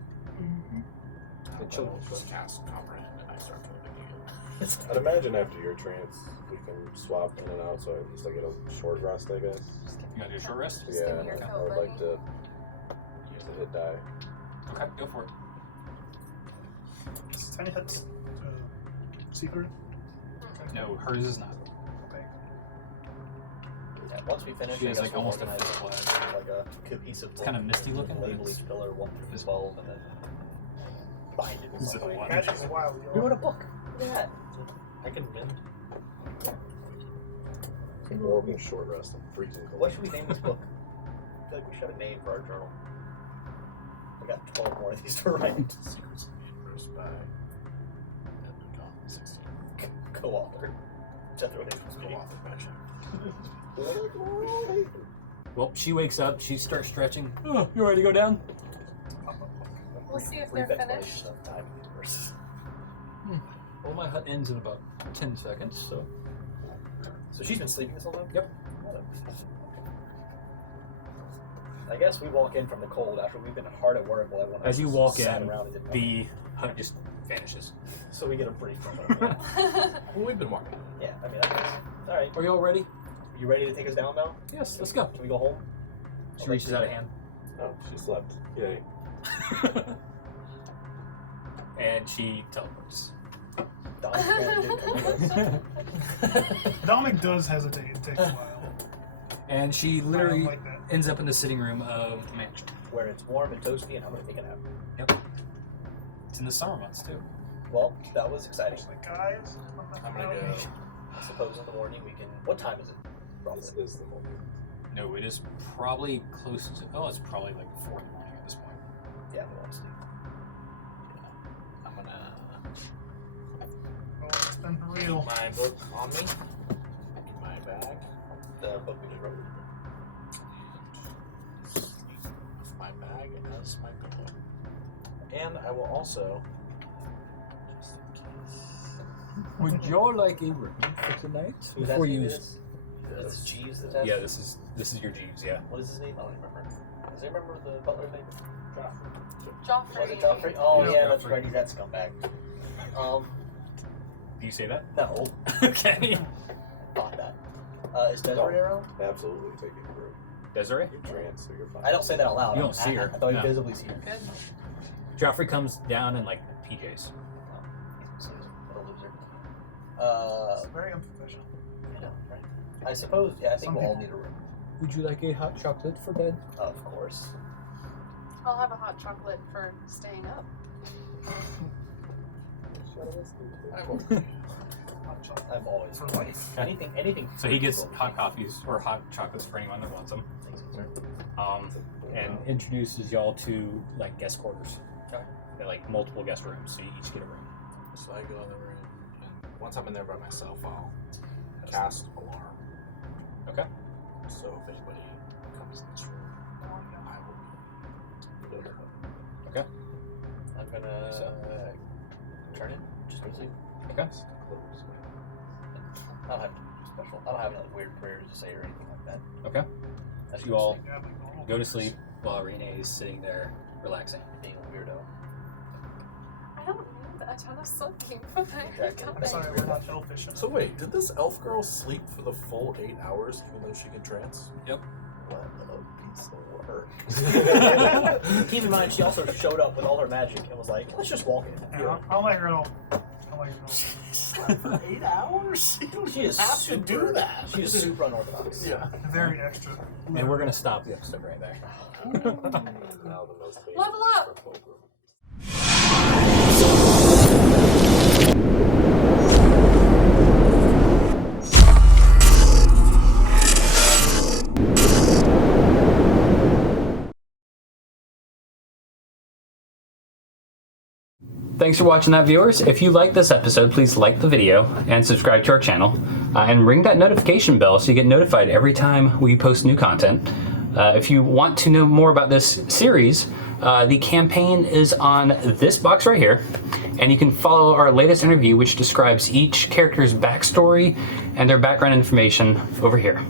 The children's book. Just cast comprehend and I start to I'd imagine after your trance, we can swap in and out, so at least I get a short rest, I guess. You want to do a short rest? Just give Yeah, me your I coat, would like buddy. to use the hit die. Okay, go for it. Is tiny hut's secret? No, hers is not. Okay. Yeah, once we finish, She I has guess like we'll almost a organize full it flag. like a cohesive book. Kind of misty looking, but Label it's- each pillar 1 through 12 and then bind it in Is it some way. one? Magic's wild, We yo. wrote a book. Look at that. I can mend. Horrible short rest. I'm freezing cold. What should we name this book? I feel like we should have a name for our journal. I got 12 more of these to write. Secrets of the Universe by Edmund Gaunt, 16. Co-author. Jethro Hayes was Co-author mention. Well, she wakes up, she starts stretching. Oh, you ready to go down? We'll see if Brief they're explanation finished. of time in the universe. Well, my hut ends in about 10 seconds, so. So she's been sleeping this whole time? Yep. I guess we walk in from the cold after we've been hard at work while everyone else As you just walk sat in, around and did the hut just vanishes. So we get a brief. Well, we've been walking. Yeah, I mean, that's alright. Are you all ready? You ready to take us down now? Yes, let's go. Can we go home? She reaches out a hand. Oh, she slept. Yay. And she teleports. Dominic does hesitate. It takes a while. And she I don't literally like that. ends up in the sitting room of the mansion. Where it's warm and toasty and I'm gonna take a nap. Yep. It's in the summer months, too. Well, that was exciting. She's like, guys, I'm gonna go. I suppose in the morning we can. What time is it? This Roughly. is the moment. No, it is probably close to. Oh, it's probably like 4 in the morning at this point. Yeah, we want to sleep. I'm gonna oh, it's been real. keep my book on me in my bag. The book we just wrote. Sleep with my bag as my pillow. And I will also, just in case, Would y'all like a room for tonight? Who's Before asking you. this? It's Jeeves the test? Yeah, this is your Jeeves. Yeah. What is his name? I don't remember. Does anyone remember the butler's name? Joffrey. Was it Joffrey? Oh, Yeah. yeah, that's right. He's that scumbag. Do you say that? No. Okay. Thought that. Is Desiree around? Absolutely take it through. Desiree? You're trans, so you're fine. I don't say that out loud. You don't see her. I thought No. you visibly see her. Good. Joffrey comes down in like PJs. What a loser. It's very unprofessional. I know, right? I suppose, yeah, I think Some we'll all people- need a room. Would you like a hot chocolate for bed? Of course. I'll have a hot chocolate for staying up. Hot chocolate. I'm always For life. anything. So he gets hot coffees or hot chocolates for anyone that wants them. And introduces y'all to like guest quarters. Okay. They're like multiple guest rooms, so you each get a room. So I go in the room, and once I'm in there by myself, I'll cast alarm. Okay. So if anybody comes in this room, I will be. Okay. I'm gonna turn it. Just go to sleep. Okay. I don't have special. I don't have any weird prayers to say or anything like that. Okay. I just You go to all sleep, Yeah, like normal go to person. sleep while Renee is sitting there relaxing. being a weirdo. I don't need a ton of sleep when I wake Exactly. up. I'm sorry, we're not elfish enough. So wait, did this elf girl sleep for the full 8 hours, even though she can trance? Yep. What a piece of work. Keep in mind, she also showed up with all her magic and was like, let's just walk in. Yeah, I'll let her know. I'll let her know. For 8 hours? She is have to do that. She is super unorthodox. Yeah. Very extra. And we're gonna stop the episode right there. Now the most basic Level up! for Pilgrim. Thanks for watching that, viewers. If you like this episode, please like the video and subscribe to our channel. And ring that notification bell so you get notified every time we post new content. If you want to know more about this series, the campaign is on this box right here. And you can follow our latest interview, which describes each character's backstory and their background information over here.